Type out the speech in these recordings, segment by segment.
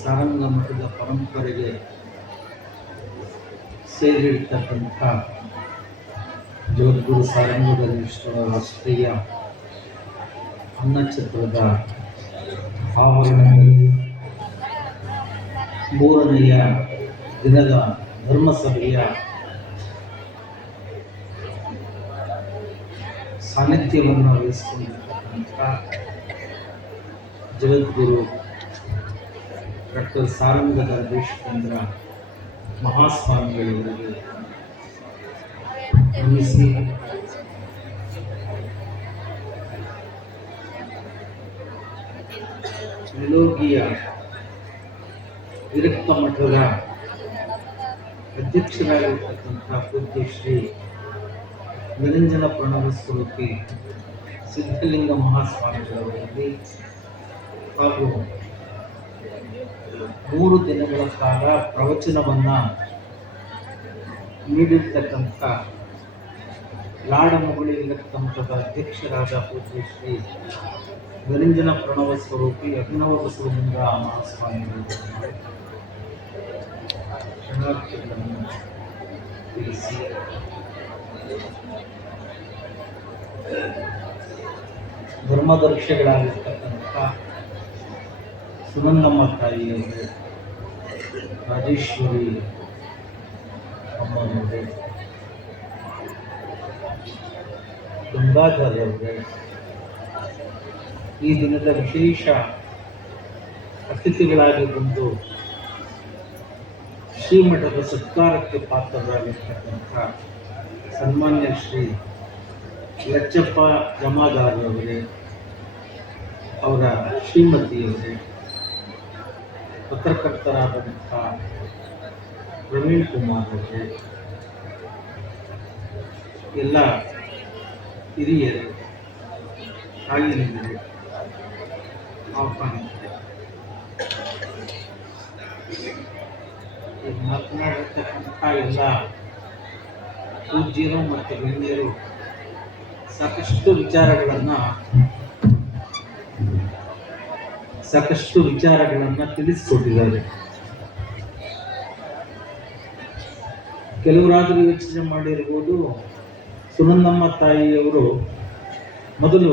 ಸಾರಂಗ ಮಠದ ಪರಂಪರೆಗೆ ಸೇರಿರ್ತಕ್ಕಂಥ ಜಗದ್ಗುರು ಸಾರಂಗಧರೇಶ್ವರ ರಾಷ್ಟ್ರೀಯ ಅನ್ನಛತ್ರದ ಆವರಣದಲ್ಲಿ ಮೂರನೆಯ ದಿನದ ಧರ್ಮಸಭೆಯ ಸಾನ್ನಿಧ್ಯವನ್ನು ವಹಿಸಿಕೊಂಡಿರ್ತಕ್ಕಂಥ ಜಗದ್ಗುರು ಡಾಕ್ಟರ್ ಸಾರಂಗಧರೇಶ್ವರ ಮಹಾಸ್ವಾಮಿಗಳಿಗೆ ನಮಿಸಿ ನಿಲೋಗಿಯ ವಿರಕ್ತ ಮಠದ ಅಧ್ಯಕ್ಷರಾಗಿರ್ತಕ್ಕಂಥ ಪೂಜ್ಯ ಶ್ರೀ ನಿರಂಜನ ಪ್ರಣವ ಸ್ವರೂಪಿ ಸಿದ್ಧಲಿಂಗ ಮಹಾಸ್ವಾಮಿಗಳವರಲ್ಲಿ ಹಾಗೂ 3 ದಿನಗಳ ಕಾಲ ಪ್ರವಚನವನ್ನು ನೀಡಿರ್ತಕ್ಕಂಥ ಲಾಡಮುಗುಳಿ ವಿರಕ್ತ ಮಠದ ಅಧ್ಯಕ್ಷರಾದ ಪೂಜ್ಯ ಶ್ರೀ ನಿರಂಜನ ಪ್ರಣವ ಸ್ವರೂಪಿ ಅಭಿನವ ಬಸವಲಿಂಗ ಮಹಾಸ್ವಾಮಿಗಳು ಶರಣಾರ್ಥಿಗಳನ್ನು ತಿಳಿಸಿ ಧರ್ಮದರ್ಶಿಗಳಾಗಿರ್ತಕ್ಕಂಥ ಸುನಂದಮ್ಮ ತಾಯಿಯವರೇ, ರಾಜೇಶ್ವರಿ ಅಮ್ಮನವರೇ, ಗಂಗಾಧರವರೇ, ಈ ದಿನದ ವಿಶೇಷ ಅತಿಥಿಗಳಾಗಿ ಬಂದು ಶ್ರೀಮಠದ ಸತ್ಕಾರಕ್ಕೆ ಪಾತ್ರರಾಗಿರ್ತಕ್ಕಂಥ ಸನ್ಮಾನ್ಯ ಶ್ರೀ ಲಚ್ಚಪ್ಪ ಜಮಾದಾರರವರೇ, ಅವರ ಶ್ರೀಮತಿಯವರೇ, ಪತ್ರಕರ್ತರಾದಂಥ ಪ್ರವೀಣ್ ಕುಮಾರ್ ಅವರೇ, ಎಲ್ಲ ಹಿರಿಯರು, ತಾಯಿಯಂದಿರು, ಆಹ್ವಾನಿತರು, ಮಾತನಾಡಿರ್ತಕ್ಕಂಥ ಎಲ್ಲ ಪೂಜ್ಯರು ಮತ್ತು ಗಣ್ಯರು ಸಾಕಷ್ಟು ವಿಚಾರಗಳನ್ನು ತಿಳಿಸಿಕೊಟ್ಟಿದ್ದಾರೆ. ಕೆಲವರಾದರೂ ಯೋಚನೆ ಮಾಡಿರ್ಬೋದು, ಸುನಂದಮ್ಮ ತಾಯಿಯವರು ಮೊದಲು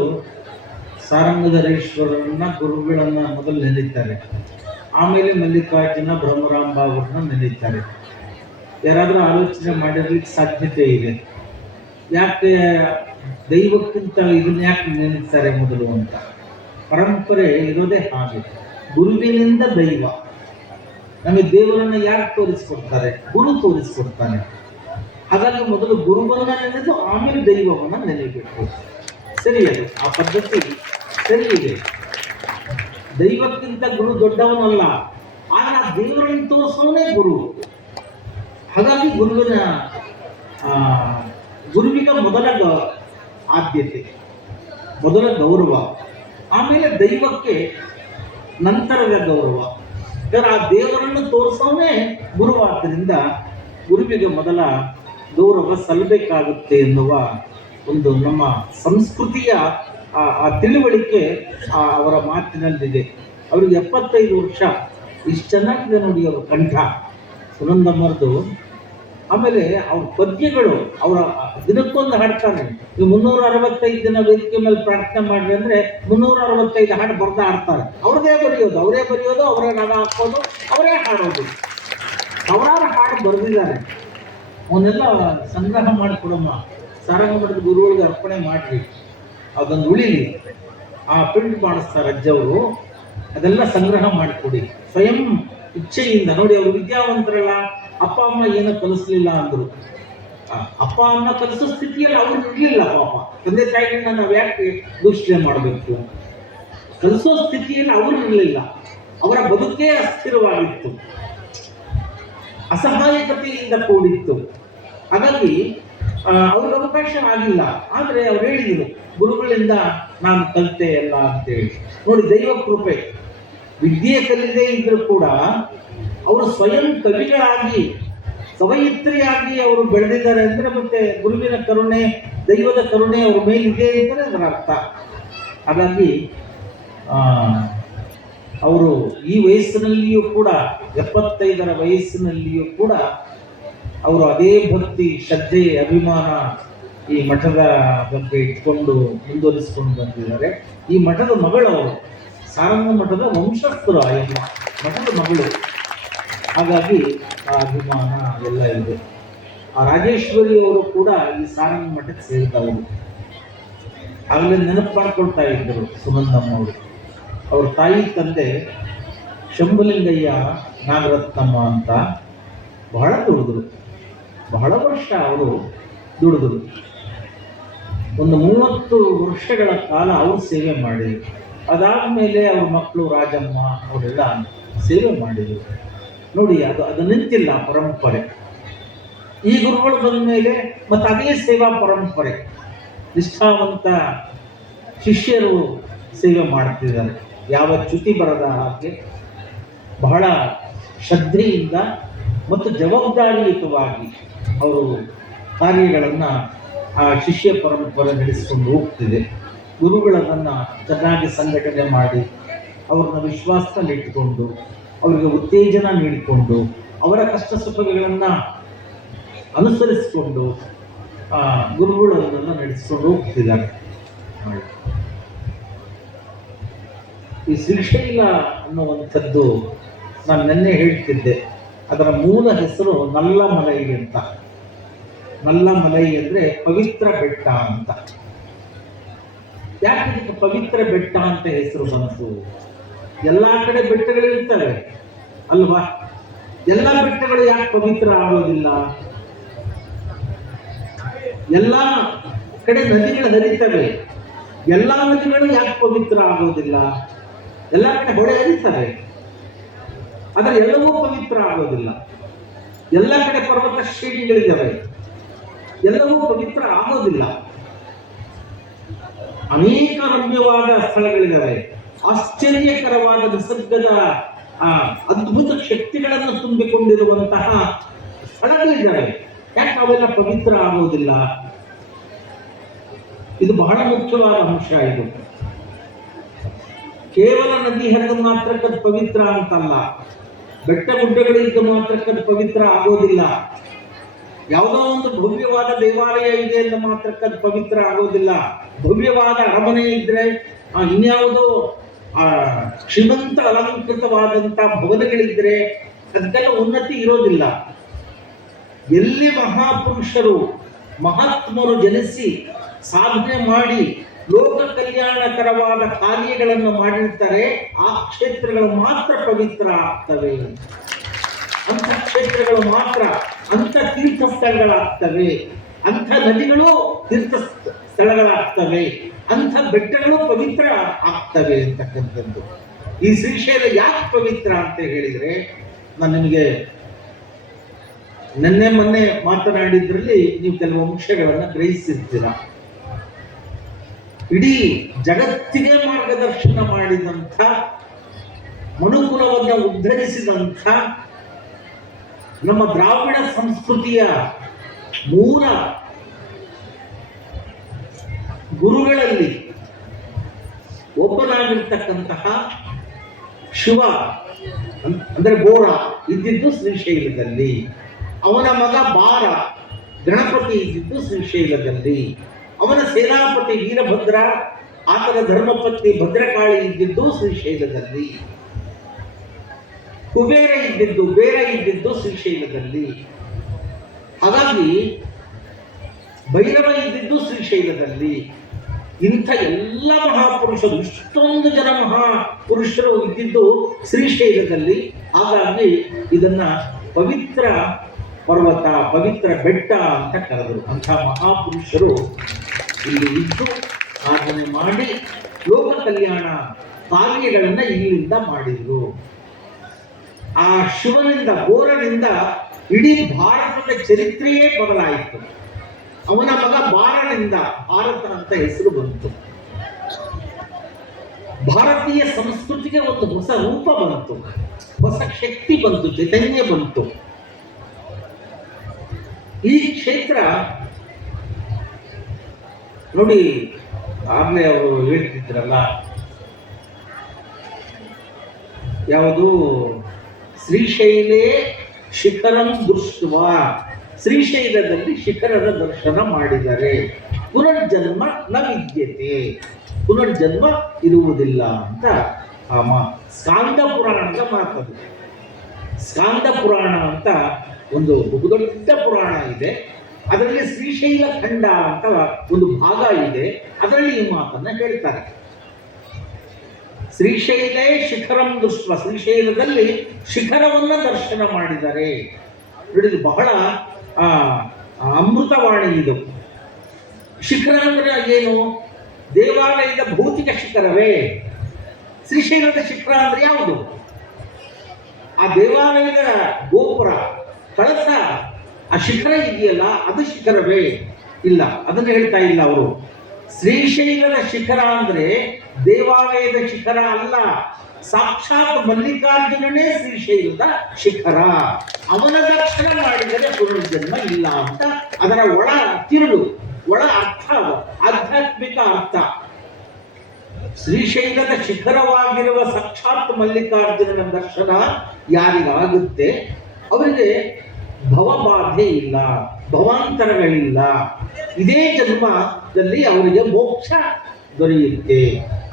ಸಾರಂಗಧರೇಶ್ವರರನ್ನ ಗುರುಗಳನ್ನು ಮೊದಲು ನೆನೀತಾರೆ, ಆಮೇಲೆ ಮಲ್ಲಿಕಾರ್ಜುನ ಭ್ರಮರಾಂಬ ಅವರನ್ನ ನೆನೀತಾರೆ. ಯಾರಾದರೂ ಆಲೋಚನೆ ಮಾಡಿರ್ಲಿಕ್ಕೆ ಸಾಧ್ಯತೆ ಇದೆ, ಯಾಕೆ ದೈವಕ್ಕಿಂತ ಇದನ್ನ ಯಾಕೆ ನೆನೀತಾರೆ ಮೊದಲು ಅಂತ. ಪರಂಪರೆ ಇರೋದೇ ಹಾಗೆ, ಗುರುವಿನಿಂದ ದೈವ. ನಮಗೆ ದೇವರನ್ನ ಯಾಕೆ ತೋರಿಸ್ಕೊಡ್ತಾರೆ? ಗುರು ತೋರಿಸ್ಕೊಡ್ತಾನೆ. ಹಾಗಾಗಿ ಮೊದಲು ಗುರುವನ್ನ ನೆನೆದು ಆಮೇಲೆ ದೈವವನ್ನ ನೆನೆಯಬೇಕು. ಸರಿ, ಅದು ಆ ಪದ್ಧತಿ ಸರಿ ಇದೆ. ದೈವಕ್ಕಿಂತ ಗುರು ದೊಡ್ಡವನಲ್ಲ, ಆದ್ರೆ ಆ ದೇವರನ್ನು ತೋರಿಸೋನೇ ಗುರು. ಹಾಗಾಗಿ ಗುರುವಿನ ಮೊದಲ ಆದ್ಯತೆ, ಮೊದಲ ಗೌರವ, ಆಮೇಲೆ ದೈವಕ್ಕೆ ನಂತರದ ಗೌರವ. ಆ ದೇವರನ್ನು ತೋರಿಸೋನೇ ಗುರುವಾದ್ದರಿಂದ ಗುರುವಿಗೆ ಮೊದಲ ಗೌರವ ಸಲ್ಲಬೇಕಾಗುತ್ತೆ ಎನ್ನುವ ಒಂದು ನಮ್ಮ ಸಂಸ್ಕೃತಿಯ ಆ ತಿಳುವಳಿಕೆ ಅವರ ಮಾತಿನಲ್ಲಿದೆ. ಅವರಿಗೆ 75 ವರ್ಷ. ಇಷ್ಟು ಚೆನ್ನಾಗಿದೆ ನೋಡಿ ಅವರ ಕಂಠ, ಸುನಂದಮ್ಮರದು. ಆಮೇಲೆ ಅವ್ರ ಪದ್ಯಗಳು, ಅವರ ದಿನಕ್ಕೊಂದು ಹಾಡ್ತಾರೆ. ನೀವು 365 ದಿನ ವೇದಿಕೆ ಮೇಲೆ ಪ್ರಾರ್ಥನೆ ಮಾಡ್ರಿ ಅಂದರೆ 365 ಹಾಡು ಬರ್ದ ಹಾಡ್ತಾರೆ. ಅವರೇ ಬರೆಯೋದು, ಅವರೇ ರಾಗ ಹಾಕೋದು, ಅವರೇ ಹಾಡೋದು. ಅವರಾರು ಹಾಡು ಬರೆದಿದ್ದಾರೆ. ಅವನ್ನೆಲ್ಲ ಸಂಗ್ರಹ ಮಾಡಿಕೊಡಮ್ಮ, ಸಾರಂಗ ಮಠದ ಗುರುಗಳಿಗೆ ಅರ್ಪಣೆ ಮಾಡ್ರಿ, ಅದೊಂದು ಉಳಿಲಿ. ಆ ಪ್ರಿಂಟ್ ಮಾಡಿಸ್ತಾರೆ ಅಜ್ಜವರು, ಅದೆಲ್ಲ ಸಂಗ್ರಹ ಮಾಡಿಕೊಡಿ ಸ್ವಯಂ ಇಚ್ಛೆಯಿಂದ. ನೋಡಿ, ಅವರು ವಿದ್ಯಾವಂತರಲ್ಲ, ಅಪ್ಪ ಅಮ್ಮ ಏನೋ ಕಲಿಸ್ಲಿಲ್ಲ ಅಂದರು. ಅಪ್ಪ ಅಮ್ಮ ಕಲಿಸೋ ಸ್ಥಿತಿಯಲ್ಲಿ ಅವ್ರು ಇರಲಿಲ್ಲ. ಪಾಪ ತಂದೆ ತಾಯಿಗಳನ್ನ ನಾವು ಯಾಕೆ ದೂಷಣೆ ಮಾಡಬೇಕು? ಕಲಿಸೋ ಸ್ಥಿತಿಯಲ್ಲಿ ಅವರು ಇರಲಿಲ್ಲ. ಅವರ ಬದುಕೇ ಅಸ್ಥಿರವಾಗಿತ್ತು, ಅಸಹಾಯಕತೆಯಿಂದ ಕೂಡಿತ್ತು. ಹಾಗಾಗಿ ಅವ್ರಿಗೆ ಅವಕಾಶ ಆಗಿಲ್ಲ. ಆದರೆ ಅವ್ರು ಹೇಳಿದರು, ಗುರುಗಳಿಂದ ನಾನು ಕಲಿತೆ ಎಲ್ಲ ಅಂತೇಳಿ. ನೋಡಿ, ದೈವ ಕೃಪೆ. ವಿದ್ಯೆ ಕಲಿದೇ ಇದ್ರೂ ಕೂಡ ಅವರು ಸ್ವಯಂ ಕವಿಗಳಾಗಿ, ಕವಯಿತ್ರಿಯಾಗಿ ಅವರು ಬೆಳೆದಿದ್ದಾರೆ ಅಂದರೆ ಮತ್ತೆ ಗುರುವಿನ ಕರುಣೆ, ದೈವದ ಕರುಣೆ ಅವ್ರ ಮೇಲಿದೆ ಅಂತಲೇ ಅದರ ಅರ್ಥ. ಹಾಗಾಗಿ ಅವರು ಈ ವಯಸ್ಸಿನಲ್ಲಿಯೂ ಕೂಡ 75ರ ವಯಸ್ಸಿನಲ್ಲಿಯೂ ಕೂಡ ಅವರು ಅದೇ ಭಕ್ತಿ, ಶ್ರದ್ಧೆ, ಅಭಿಮಾನ ಈ ಮಠದ ಬಗ್ಗೆ ಇಟ್ಕೊಂಡು ಮುಂದುವರಿಸಿಕೊಂಡು ಬಂದಿದ್ದಾರೆ. ಈ ಮಠದ ಮಗಳು ಅವರು, ಸಾರಂಗ ಮಠದ ವಂಶಸ್ಥರು, ಆಯಮ್ಮ ಮಠದ ಮಗಳು. ಹಾಗಾಗಿ ಆ ಅಭಿಮಾನ ಎಲ್ಲ ಇದೆ. ಆ ರಾಜೇಶ್ವರಿ ಅವರು ಕೂಡ ಈ ಸಾರಂಗ ಮಠಕ್ಕೆ ಸೇರಿದವರು. ಆಗಲೇ ನೆನಪು ಮಾಡ್ಕೊಳ್ತಾ ಇದ್ದರು ಸುಮಂದಮ್ಮ ಅವರು. ಅವ್ರ ತಾಯಿ ತಂದೆ ಶಂಭುಲಿಂಗಯ್ಯ ನಾಗರತ್ನಮ್ಮ ಅಂತ ಬಹಳ ದುಡಿದ್ರು, ಬಹಳ ವರ್ಷ ಅವರು ದುಡಿದ್ರು. ಒಂದು 30 ವರ್ಷಗಳ ಕಾಲ ಅವರು ಸೇವೆ ಮಾಡಿದರು. ಅದಾದಮೇಲೆ ಅವ್ರ ಮಕ್ಕಳು ರಾಜಮ್ಮ ಅವರೆಲ್ಲ ಸೇವೆ ಮಾಡಿದರು. ನೋಡಿ, ಅದು ನಿಂತಿಲ್ಲ ಪರಂಪರೆ. ಈ ಗುರುಗಳು ಬಂದ ಮೇಲೆ ಮತ್ತೆ ಅದೇ ಸೇವಾ ಪರಂಪರೆ, ನಿಷ್ಠಾವಂತ ಶಿಷ್ಯರು ಸೇವೆ ಮಾಡ್ತಿದ್ದಾರೆ. ಯಾವ ಚ್ಯುತಿ ಬರದ ಹಾಗೆ ಬಹಳ ಶ್ರದ್ಧೆಯಿಂದ ಮತ್ತು ಜವಾಬ್ದಾರಿಯುತವಾಗಿ ಅವರು ಕಾರ್ಯಗಳನ್ನು ಆ ಶಿಷ್ಯ ಪರಂಪರೆ ನಡೆಸಿಕೊಂಡು ಹೋಗ್ತಿದೆ. ಗುರುಗಳದನ್ನು ಚೆನ್ನಾಗಿ ಸಂಘಟನೆ ಮಾಡಿ ಅವ್ರನ್ನ ವಿಶ್ವಾಸದಲ್ಲಿಟ್ಟುಕೊಂಡು ಅವರಿಗೆ ಉತ್ತೇಜನ ನೀಡಿಕೊಂಡು ಅವರ ಕಷ್ಟ ಸುಖಗಳನ್ನು ಅನುಸರಿಸಿಕೊಂಡು ಗುರುಗಳು ಅದನ್ನು ನಡೆಸಿಕೊಂಡು ಹೋಗ್ತಿದ್ದಾರೆ. ಈ ಶ್ರೀಶೈಲ ಅನ್ನುವಂಥದ್ದು ನಾನು ನಿನ್ನೆ ಹೇಳ್ತಿದ್ದೆ, ಅದರ ಮೂಲ ಹೆಸರು ನಲ್ಲಮಲೈ ಅಂತ. ನಲ್ಲಮಲೈ ಅಂದರೆ ಪವಿತ್ರ ಬೆಟ್ಟ ಅಂತ. ಯಾಕೆ ಇದಕ್ಕೆ ಪವಿತ್ರ ಬೆಟ್ಟ ಅಂತ ಹೆಸರು ಬಂತು? ಎಲ್ಲ ಕಡೆ ಬೆಟ್ಟಗಳಿರ್ತವೆ ಅಲ್ವಾ? ಎಲ್ಲ ಬೆಟ್ಟಗಳು ಯಾಕೆ ಪವಿತ್ರ ಆಗೋದಿಲ್ಲ? ಎಲ್ಲ ಕಡೆ ನದಿಗಳು ಹರಿತವೆ, ಎಲ್ಲ ನದಿಗಳು ಯಾಕೆ ಪವಿತ್ರ ಆಗೋದಿಲ್ಲ? ಎಲ್ಲ ಕಡೆ ಹೊಳೆ ಹರಿತವೆ, ಆದರೆ ಎಲ್ಲವೂ ಪವಿತ್ರ ಆಗೋದಿಲ್ಲ. ಎಲ್ಲ ಕಡೆ ಪರ್ವತ ಶ್ರೇಣಿಗಳಿದ್ದಾವೆ, ಎಲ್ಲವೂ ಪವಿತ್ರ ಆಗೋದಿಲ್ಲ. ಅನೇಕ ರಮ್ಯವಾದ ಸ್ಥಳಗಳಿದ್ದಾವೆ, ಆಶ್ಚರ್ಯಕರವಾದ ನಿಸರ್ಗದ ಅದ್ಭುತ ಶಕ್ತಿಗಳನ್ನು ತುಂಬಿಕೊಂಡಿರುವಂತಹ ಸ್ಥಳಗಳಿದ್ದಾವೆ. ಯಾಕೆ ಅವೆಲ್ಲ ಪವಿತ್ರ ಆಗೋದಿಲ್ಲ? ಇದು ಬಹಳ ಮುಖ್ಯವಾದ ಅಂಶ. ಇದು ಕೇವಲ ನದಿ ಹರಿದು ಮಾತ್ರಕ್ಕದು ಪವಿತ್ರ ಅಂತಲ್ಲ, ಬೆಟ್ಟ ಗುಡ್ಡಗಳಿದ್ದು ಮಾತ್ರಕ್ಕದು ಪವಿತ್ರ ಆಗೋದಿಲ್ಲ. ಯಾವುದೋ ಒಂದು ಭವ್ಯವಾದ ದೇವಾಲಯ ಇದೆ ಅಂತ ಮಾತ್ರಕ್ಕದು ಪವಿತ್ರ ಆಗೋದಿಲ್ಲ. ಭವ್ಯವಾದ ಅರಮನೆ ಇದ್ರೆ, ಇನ್ಯಾವುದೋ ಶ್ರೀಮಂತ ಅಲಂಕೃತವಾದಂತಹ ಭವನಗಳಿದ್ರೆ ಅದಕ್ಕೆಲ್ಲ ಉನ್ನತಿ ಇರೋದಿಲ್ಲ. ಎಲ್ಲಿ ಮಹಾಪುರುಷರು ಮಹಾತ್ಮರು ಜನಿಸಿ ಸಾಧನೆ ಮಾಡಿ ಲೋಕ ಕಲ್ಯಾಣಕರವಾದ ಕಾರ್ಯಗಳನ್ನು ಮಾಡಿರ್ತಾರೆ, ಆ ಕ್ಷೇತ್ರಗಳು ಮಾತ್ರ ಪವಿತ್ರ ಆಗ್ತವೆ. ಅಂಥ ಕ್ಷೇತ್ರಗಳು ಮಾತ್ರ, ಅಂಥ ತೀರ್ಥ ಸ್ಥಳಗಳಾಗ್ತವೆ, ಅಂಥ ನದಿಗಳು ತೀರ್ಥ ಸ್ಥಳಗಳಾಗ್ತವೆ, ಅಂಥ ಬೆಟ್ಟಗಳು ಪವಿತ್ರ ಆಗ್ತವೆ ಅಂತಕ್ಕಂಥದ್ದು. ಈ ಶ್ರೀಶೈಲ ಯಾಕೆ ಪವಿತ್ರ ಅಂತ ಹೇಳಿದರೆ, ನಾನು ನಿಮಗೆ ಮೊನ್ನೆ ಮಾತನಾಡಿದ್ರಲ್ಲಿ ನೀವು ಕೆಲವು ಅಂಶಗಳನ್ನು ಗ್ರಹಿಸಿರ್ತೀರ. ಇಡೀ ಜಗತ್ತಿಗೆ ಮಾರ್ಗದರ್ಶನ ಮಾಡಿದಂಥ, ಮನುಕುಲವನ್ನು ಉದ್ಧರಿಸಿದಂಥ ನಮ್ಮ ದ್ರಾವಿಡ ಸಂಸ್ಕೃತಿಯ ಮೂಲ ಗುರುಗಳಲ್ಲಿ ಒಬ್ಬನಾಗಿರ್ತಕ್ಕಂತಹ ಶಿವ ಅಂದರೆ ಬೋರ ಇದ್ದಿದ್ದು ಶ್ರೀಶೈಲದಲ್ಲಿ. ಅವನ ಮಗ ಬಾರ ಗಣಪತಿ ಇದ್ದಿದ್ದು ಶ್ರೀಶೈಲದಲ್ಲಿ. ಅವನ ಸೇನಾಪತಿ ವೀರಭದ್ರ, ಆತನ ಧರ್ಮಪತ್ನಿ ಭದ್ರಕಾಳಿ ಇದ್ದಿದ್ದು ಶ್ರೀಶೈಲದಲ್ಲಿ. ಕುಬೇರ ಇದ್ದಿದ್ದು ಶ್ರೀಶೈಲದಲ್ಲಿ. ಹಾಗಾಗಿ ಭೈರವ ಇದ್ದಿದ್ದು ಶ್ರೀಶೈಲದಲ್ಲಿ. ಇಂಥ ಎಲ್ಲ ಮಹಾಪುರುಷರು, ಇಷ್ಟೊಂದು ಜನ ಮಹಾಪುರುಷರು ಇದ್ದಿದ್ದು ಶ್ರೀಶೈಲದಲ್ಲಿ. ಹಾಗಾಗಿ ಇದನ್ನ ಪವಿತ್ರ ಪರ್ವತ, ಪವಿತ್ರ ಬೆಟ್ಟ ಅಂತ ಕರೆದರು. ಅಂಥ ಮಹಾಪುರುಷರು ಇಲ್ಲಿ ಇದ್ದು ಸಾಧನೆ ಮಾಡಿ ಲೋಕ ಕಲ್ಯಾಣ ಕಾರ್ಯಗಳನ್ನು ಇಲ್ಲಿಂದ ಮಾಡಿದರು. ಆ ಶಿವನಿಂದ, ಬೋರನಿಂದ ಇಡೀ ಭಾರತದ ಚರಿತ್ರೆಯೇ ಬದಲಾಯಿತು. ಅವನ ಮಗ ಬಾರನಿಂದ ಭಾರತ ಅಂತ ಹೆಸರು ಬಂತು. ಭಾರತೀಯ ಸಂಸ್ಕೃತಿಗೆ ಒಂದು ಹೊಸ ರೂಪ ಬಂತು, ಹೊಸ ಶಕ್ತಿ ಬಂತು, ಚೈತನ್ಯ ಬಂತು. ಈ ಕ್ಷೇತ್ರ ನೋಡಿ, ಆಗಲೇ ಅವರು ಹೇಳ್ತಿದ್ರಲ್ಲ, ಯಾವುದು ಶ್ರೀಶೈಲೇ ಶಿಖರಂ ದೃಷ್ಟವ, ಶ್ರೀಶೈಲದಲ್ಲಿ ಶಿಖರದ ದರ್ಶನ ಮಾಡಿದರೆ ಪುನರ್ಜನ್ಮ ನ ವಿದ್ಯತೆ, ಪುನರ್ಜನ್ಮ ಇರುವುದಿಲ್ಲ ಅಂತ ಸ್ಕಾಂದ ಪುರಾಣದ ಮಾತದು. ಸ್ಕಾಂದ ಪುರಾಣ ಅಂತ ಒಂದು ಬಹುದೊಡ್ಡ ಪುರಾಣ ಇದೆ, ಅದರಲ್ಲಿ ಶ್ರೀಶೈಲ ಖಂಡ ಅಂತ ಒಂದು ಭಾಗ ಇದೆ, ಅದರಲ್ಲಿ ಈ ಮಾತನ್ನ ಹೇಳ್ತಾರೆ. ಶ್ರೀಶೈಲೇ ಶಿಖರಂ ದೃಷ್ಟ, ಶ್ರೀಶೈಲದಲ್ಲಿ ಶಿಖರವನ್ನ ದರ್ಶನ ಮಾಡಿದರೆ. ಇದು ಬಹಳ ಅಮೃತವಾಣಿ ಇದು. ಶಿಖರ ಅಂದ್ರೆ ಏನು? ದೇವಾಲಯದ ಭೌತಿಕ ಶಿಖರವೇ. ಶ್ರೀಶೈಲದ ಶಿಖರ ಅಂದ್ರೆ ಯಾವುದು? ಆ ದೇವಾಲಯದ ಗೋಪುರ, ಕಳಸ, ಆ ಶಿಖರ ಇದೆಯಲ್ಲ, ಅದು ಶಿಖರವೇ? ಇಲ್ಲ, ಅದನ್ನು ಹೇಳ್ತಾ ಇಲ್ಲ ಅವರು. ಶ್ರೀಶೈಲದ ಶಿಖರ ಅಂದ್ರೆ ದೇವಾಲಯದ ಶಿಖರ ಅಲ್ಲ, ಸಾಕ್ಷಾತ್ ಮಲ್ಲಿಕಾರ್ಜುನನೇ ಶ್ರೀಶೈಲದ ಶಿಖರ. ಅವನ ದರ್ಶನ ಮಾಡಿದರೆ ಪುನರ್ಜನ್ಮ ಇಲ್ಲ ಅಂತ ಅದರ ಒಳ ತಿರುಳು, ಒಳ ಅರ್ಥ, ಆಧ್ಯಾತ್ಮಿಕ ಅರ್ಥ. ಶ್ರೀಶೈಲದ ಶಿಖರವಾಗಿರುವ ಸಾಕ್ಷಾತ್ ಮಲ್ಲಿಕಾರ್ಜುನನ ದರ್ಶನ ಯಾರಿಗಾಗುತ್ತೆ ಅವರಿಗೆ ಭವಬಾಧೆ ಇಲ್ಲ, ಭವಾಂತರಗಳಿಲ್ಲ, ಇದೇ ಜನ್ಮದಲ್ಲಿ ಅವರಿಗೆ ಮೋಕ್ಷ ದೊರೆಯುತ್ತೆ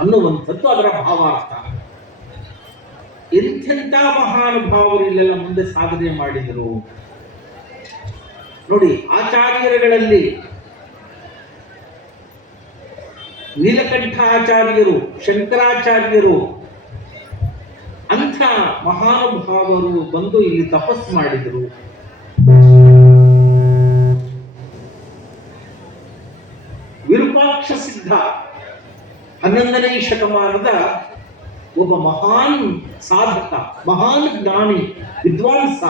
ಅನ್ನುವಂಥದ್ದು ಅದರ ಭಾವಾರ್ಥ. ಎಂಥೆಂಥ ಮಹಾನುಭಾವರು ಇಲ್ಲೆಲ್ಲ ಮುಂದೆ ಸಾಧನೆ ಮಾಡಿದರು ನೋಡಿ. ಆಚಾರ್ಯರುಗಳಲ್ಲಿ ನೀಲಕಂಠ ಆಚಾರ್ಯರು, ಶಂಕರಾಚಾರ್ಯರು, ಅಂಥ ಮಹಾನುಭಾವರು ಬಂದು ಇಲ್ಲಿ ತಪಸ್ಸು ಮಾಡಿದರು. ವಿರೂಪಾಕ್ಷ ಸಿದ್ಧ 11ನೇ ಶತಮಾನದ ಒಬ್ಬ ಮಹಾನ್ ಸಾಧಕ, ಮಹಾನ್ ಜ್ಞಾನಿ, ವಿದ್ವಾಂಸ.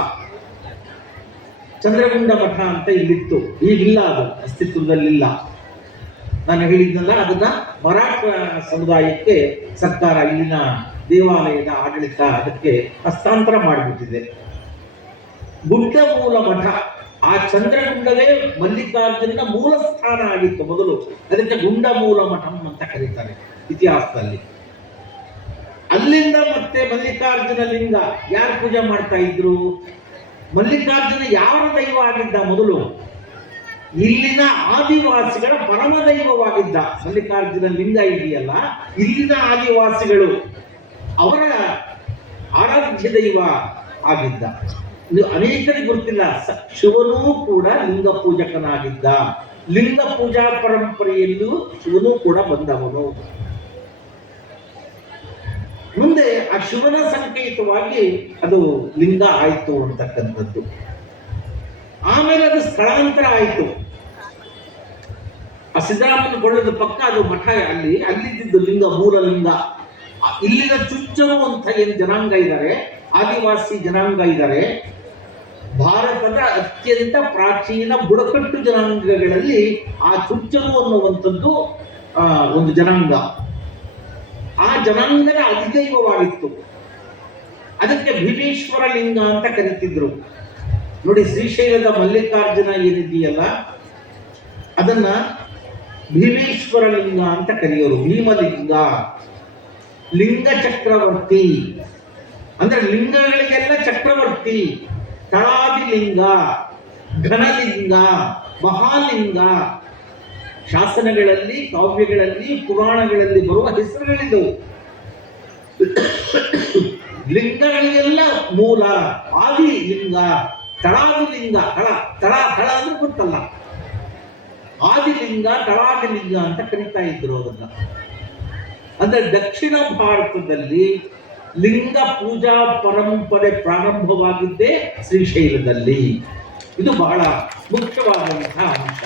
ಚಂದ್ರಗುಂಡ ಮಠ ಅಂತ ಇಲ್ಲಿತ್ತು, ಈಗಿಲ್ಲ, ಅದು ಅಸ್ತಿತ್ವದಲ್ಲಿಲ್ಲ. ನಾನು ಹೇಳಿದ್ನಲ್ಲ, ಅದನ್ನ ಮರಾಠ ಸಮುದಾಯಕ್ಕೆ ಸರ್ಕಾರ, ಇಲ್ಲಿನ ದೇವಾಲಯದ ಆಡಳಿತ ಅದಕ್ಕೆ ಹಸ್ತಾಂತರ ಮಾಡಿಬಿಟ್ಟಿದೆ. ಗುಡ್ಡ ಮೂಲ ಮಠ, ಆ ಚಂದ್ರಗುಂಡವೇ ಮಲ್ಲಿಕಾರ್ಜುನನ ಮೂಲ ಸ್ಥಾನ ಆಗಿತ್ತು ಮೊದಲು, ಅದಕ್ಕೆ ಗುಂಡ ಮೂಲ ಮಠಂ ಅಂತ ಕರೀತಾರೆ ಇತಿಹಾಸದಲ್ಲಿ. ಅಲ್ಲಿಂದ ಮತ್ತೆ ಮಲ್ಲಿಕಾರ್ಜುನ ಲಿಂಗ ಯಾರು ಪೂಜೆ ಮಾಡ್ತಾ ಇದ್ರು? ಮಲ್ಲಿಕಾರ್ಜುನ ಯಾವ ದೈವ ಆಗಿದ್ದ ಮೊದಲು? ಇಲ್ಲಿನ ಆದಿವಾಸಿಗಳ ಪರಮ ದೈವವಾಗಿದ್ದ ಮಲ್ಲಿಕಾರ್ಜುನ ಲಿಂಗ ಇದೆಯಲ್ಲ, ಇಲ್ಲಿನ ಆದಿವಾಸಿಗಳು ಅವರ ಆರಾಧ್ಯ ದೈವ ಆಗಿದ್ದ. ಅನೇಕರಿಗೆ ಗೊತ್ತಿಲ್ಲ, ಶಿವನೂ ಕೂಡ ಲಿಂಗ ಪೂಜಕನಾಗಿದ್ದ. ಲಿಂಗ ಪೂಜಾ ಪರಂಪರೆಯಲ್ಲೂ ಶಿವನೂ ಕೂಡ ಬಂದವನು. ಮುಂದೆ ಆ ಶಿವನ ಸಂಕೇತವಾಗಿ ಅದು ಲಿಂಗ ಆಯ್ತು ಅಂತಕ್ಕಂಥದ್ದು. ಆಮೇಲೆ ಅದು ಸ್ಥಳಾಂತರ ಆಯಿತು. ಆ ಸಿದ್ದರಾಮನ ಕೊಳ್ಳದ ಪಕ್ಕ ಅದು ಮಠ, ಅಲ್ಲಿದ್ದು ಲಿಂಗ, ಮೂಲ ಲಿಂಗ. ಇಲ್ಲಿನ ಚುಂಚನು ಅಂತ ಏನು ಜನಾಂಗ ಇದ್ದಾರೆ, ಆದಿವಾಸಿ ಜನಾಂಗ ಇದ್ದಾರೆ, ಭಾರತದ ಅತ್ಯಂತ ಪ್ರಾಚೀನ ಬುಡಕಟ್ಟು ಜನಾಂಗಗಳಲ್ಲಿ ಆ ಚುಂಚನು ಅನ್ನುವಂಥದ್ದು ಒಂದು ಜನಾಂಗ. ಆ ಜನಾಂಗದ ಅಧಿದೈವವಾಗಿತ್ತು. ಅದಕ್ಕೆ ಭೀಮೇಶ್ವರ ಲಿಂಗ ಅಂತ ಕರೀತಿದ್ರು ನೋಡಿ. ಶ್ರೀಶೈಲದ ಮಲ್ಲಿಕಾರ್ಜುನ ಏನಿದೆಯಲ್ಲ, ಅದನ್ನ ಭೀಮೇಶ್ವರ ಲಿಂಗ ಅಂತ ಕರೆಯೋರು. ಭೀಮಲಿಂಗ, ಲಿಂಗ ಚಕ್ರವರ್ತಿ ಅಂದ್ರೆ ಲಿಂಗಗಳಿಗೆಲ್ಲ ಚಕ್ರವರ್ತಿ. ತಳಾದಿಲಿಂಗ, ಘನಲಿಂಗ, ಮಹಾಲಿಂಗ, ಶಾಸನಗಳಲ್ಲಿ, ಕಾವ್ಯಗಳಲ್ಲಿ, ಪುರಾಣಗಳಲ್ಲಿ ಬರುವ ಹೆಸರುಗಳಿದವು. ಲಿಂಗಗಳಿಗೆಲ್ಲ ಮೂಲ ಆದಿ ಲಿಂಗ, ತಳಾದಿಲಿಂಗ. ತಳ ಅಂದ್ರೆ ಗೊತ್ತಲ್ಲ, ಆದಿಲಿಂಗ, ತಳಾದಿಲಿಂಗ ಅಂತ ಕರೀತಾ ಇದ್ರು ಅದನ್ನ. ಅಂದ್ರೆ ದಕ್ಷಿಣ ಭಾರತದಲ್ಲಿ ಲಿಂಗ ಪೂಜಾ ಪರಂಪರೆ ಪ್ರಾರಂಭವಾಗಿದ್ದೇ ಶ್ರೀಶೈಲದಲ್ಲಿ. ಇದು ಬಹಳ ಮುಖ್ಯವಾದಂತಹ ಅಂಶ.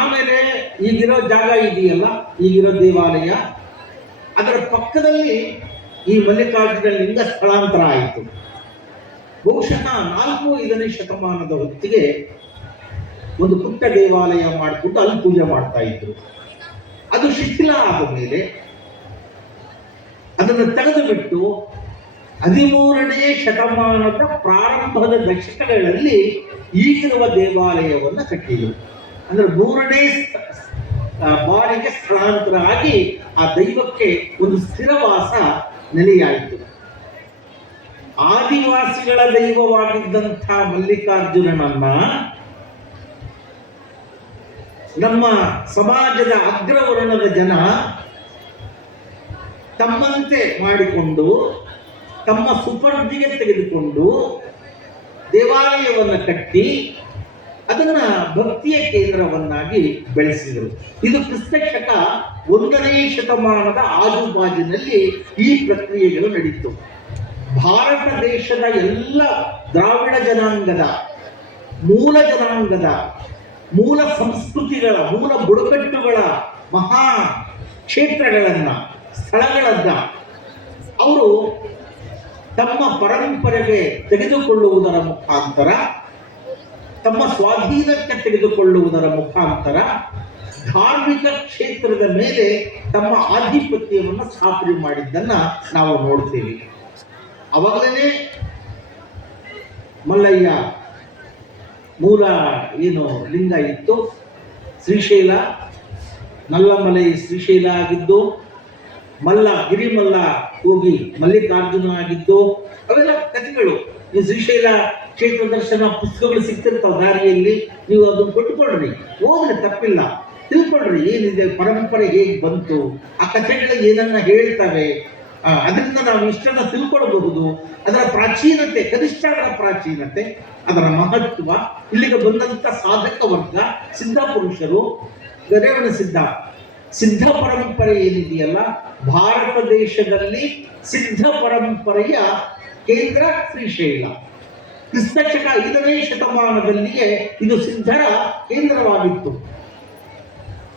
ಆಮೇಲೆ ಈಗಿರೋ ಜಾಗ ಇದೆಯಲ್ಲ, ಈಗಿರೋ ದೇವಾಲಯ, ಅದರ ಪಕ್ಕದಲ್ಲಿ ಈ ಮಲ್ಲಿಕಾರ್ಜುನ ಲಿಂಗ ಸ್ಥಳಾಂತರ ಆಯಿತು. ಬಹುಶಃ 4-5ನೇ ಶತಮಾನದ ಹೊತ್ತಿಗೆ ಒಂದು ಪುಟ್ಟ ದೇವಾಲಯ ಮಾಡಿಕೊಂಡು ಅಲ್ಲಿ ಪೂಜೆ ಮಾಡ್ತಾ ಇದ್ರು. ಅದು ಶಿಥಿಲ ಆದ ಮೇಲೆ ಅದನ್ನು ತೆಗೆದು ಬಿಟ್ಟು 13ನೇ ಶತಮಾನದ ಪ್ರಾರಂಭದ ದಶಕಗಳಲ್ಲಿ ಈಗಿರುವ ದೇವಾಲಯವನ್ನು ಕಟ್ಟಿದರು. ಅಂದ್ರೆ 3ನೇ ಬಾರಿಗೆ ಸ್ಥಳಾಂತರ ಆಗಿ ಆ ದೈವಕ್ಕೆ ಒಂದು ಸ್ಥಿರವಾಸ ನೆಲೆಯಾಯಿತು. ಆದಿವಾಸಿಗಳ ದೈವವಾಗಿದ್ದಂಥ ಮಲ್ಲಿಕಾರ್ಜುನನನ್ನ ನಮ್ಮ ಸಮಾಜದ ಅಗ್ರವರ್ಣದ ಜನ ತಮ್ಮಂತೆ ಮಾಡಿಕೊಂಡು ತಮ್ಮ ಸುಪರ್ದಿಗೆ ತೆಗೆದುಕೊಂಡು ದೇವಾಲಯವನ್ನು ಕಟ್ಟಿ ಅದನ್ನ ಭಕ್ತಿಯ ಕೇಂದ್ರವನ್ನಾಗಿ ಬೆಳೆಸಿದರು. ಇದು ಕ್ರಿಸ್ತಶಕ 1ನೇ ಶತಮಾನದ ಆಜುಬಾಜಿನಲ್ಲಿ ಈ ಪ್ರಕ್ರಿಯೆಗಳು ನಡೀತು. ಭಾರತ ದೇಶದ ಎಲ್ಲ ದ್ರಾವಿಡ ಜನಾಂಗದ ಮೂಲ ಸಂಸ್ಕೃತಿಗಳ ಮೂಲ ಬುಡಕಟ್ಟುಗಳ ಮಹಾ ಕ್ಷೇತ್ರಗಳನ್ನ ಸ್ಥಳಗಳನ್ನ ಅವರು ತಮ್ಮ ಪರಂಪರೆಗೆ ತೆಗೆದುಕೊಳ್ಳುವುದರ ಮುಖಾಂತರ, ತಮ್ಮ ಸ್ವಾಧೀನಕ್ಕೆ ತೆಗೆದುಕೊಳ್ಳುವುದರ ಮುಖಾಂತರ ಧಾರ್ಮಿಕ ಕ್ಷೇತ್ರದ ಮೇಲೆ ತಮ್ಮ ಆಧಿಪತ್ಯವನ್ನು ಸ್ಥಾಪನೆ ಮಾಡಿದ್ದನ್ನ ನಾವು ನೋಡ್ತೇವೆ. ಅವಾಗಲೇ ಮಲ್ಲಯ್ಯ ಮೂಲ ಲಿಂಗ ಇತ್ತು, ಶ್ರೀಶೈಲ, ನಲ್ಲಮಲೈ ಶ್ರೀಶೈಲ ಆಗಿದ್ದು, ಗಿರಿಮಲ್ಲ ಹೋಗಿ ಮಲ್ಲಿಕಾರ್ಜುನ ಆಗಿದ್ದು, ಅವೆಲ್ಲ ಕಥೆಗಳು. ಈ ಶ್ರೀಶೈಲ ಕ್ಷೇತ್ರ ದರ್ಶನ ಪುಸ್ತಕಗಳು ಸಿಗ್ತಿರ್ತಾವೆ ದಾರಿಯಲ್ಲಿ, ನೀವು ಅದನ್ನು ಕೊಟ್ಟುಕೊಳ್ರಿ, ಹೋಗ್ರಿ, ತಪ್ಪಿಲ್ಲ, ತಿಳ್ಕೊಳ್ರಿ ಏನಿದೆ, ಪರಂಪರೆ ಹೇಗೆ ಬಂತು, ಆ ಕಥೆಗಳು ಏನನ್ನ ಹೇಳ್ತವೆ, ಅದರಿಂದ ನಾವು ಇಷ್ಟನ್ನ ತಿಳ್ಕೊಳ್ಬಹುದು. ಅದರ ಪ್ರಾಚೀನತೆ, ಕನಿಷ್ಠ ಅದರ ಪ್ರಾಚೀನತೆ, ಅದರ ಮಹತ್ವ, ಇಲ್ಲಿಗೆ ಬಂದಂತ ಸಾಧಕ ವರ್ಗ, ಸಿದ್ಧ ಪುರುಷರು, ರೇವಣ ಸಿದ್ಧ ಪರಂಪರೆ ಏನಿದೆಯಲ್ಲ, ಭಾರತ ದೇಶದಲ್ಲಿ ಸಿದ್ಧ ಪರಂಪರೆಯ ಕೇಂದ್ರ ಶ್ರೀಶೈಲ. ಕ್ರಿಸ್ತಶಕ 5ನೇ ಶತಮಾನದಲ್ಲಿಯೇ ಇದು ಸಿದ್ಧರ ಕೇಂದ್ರವಾಗಿತ್ತು.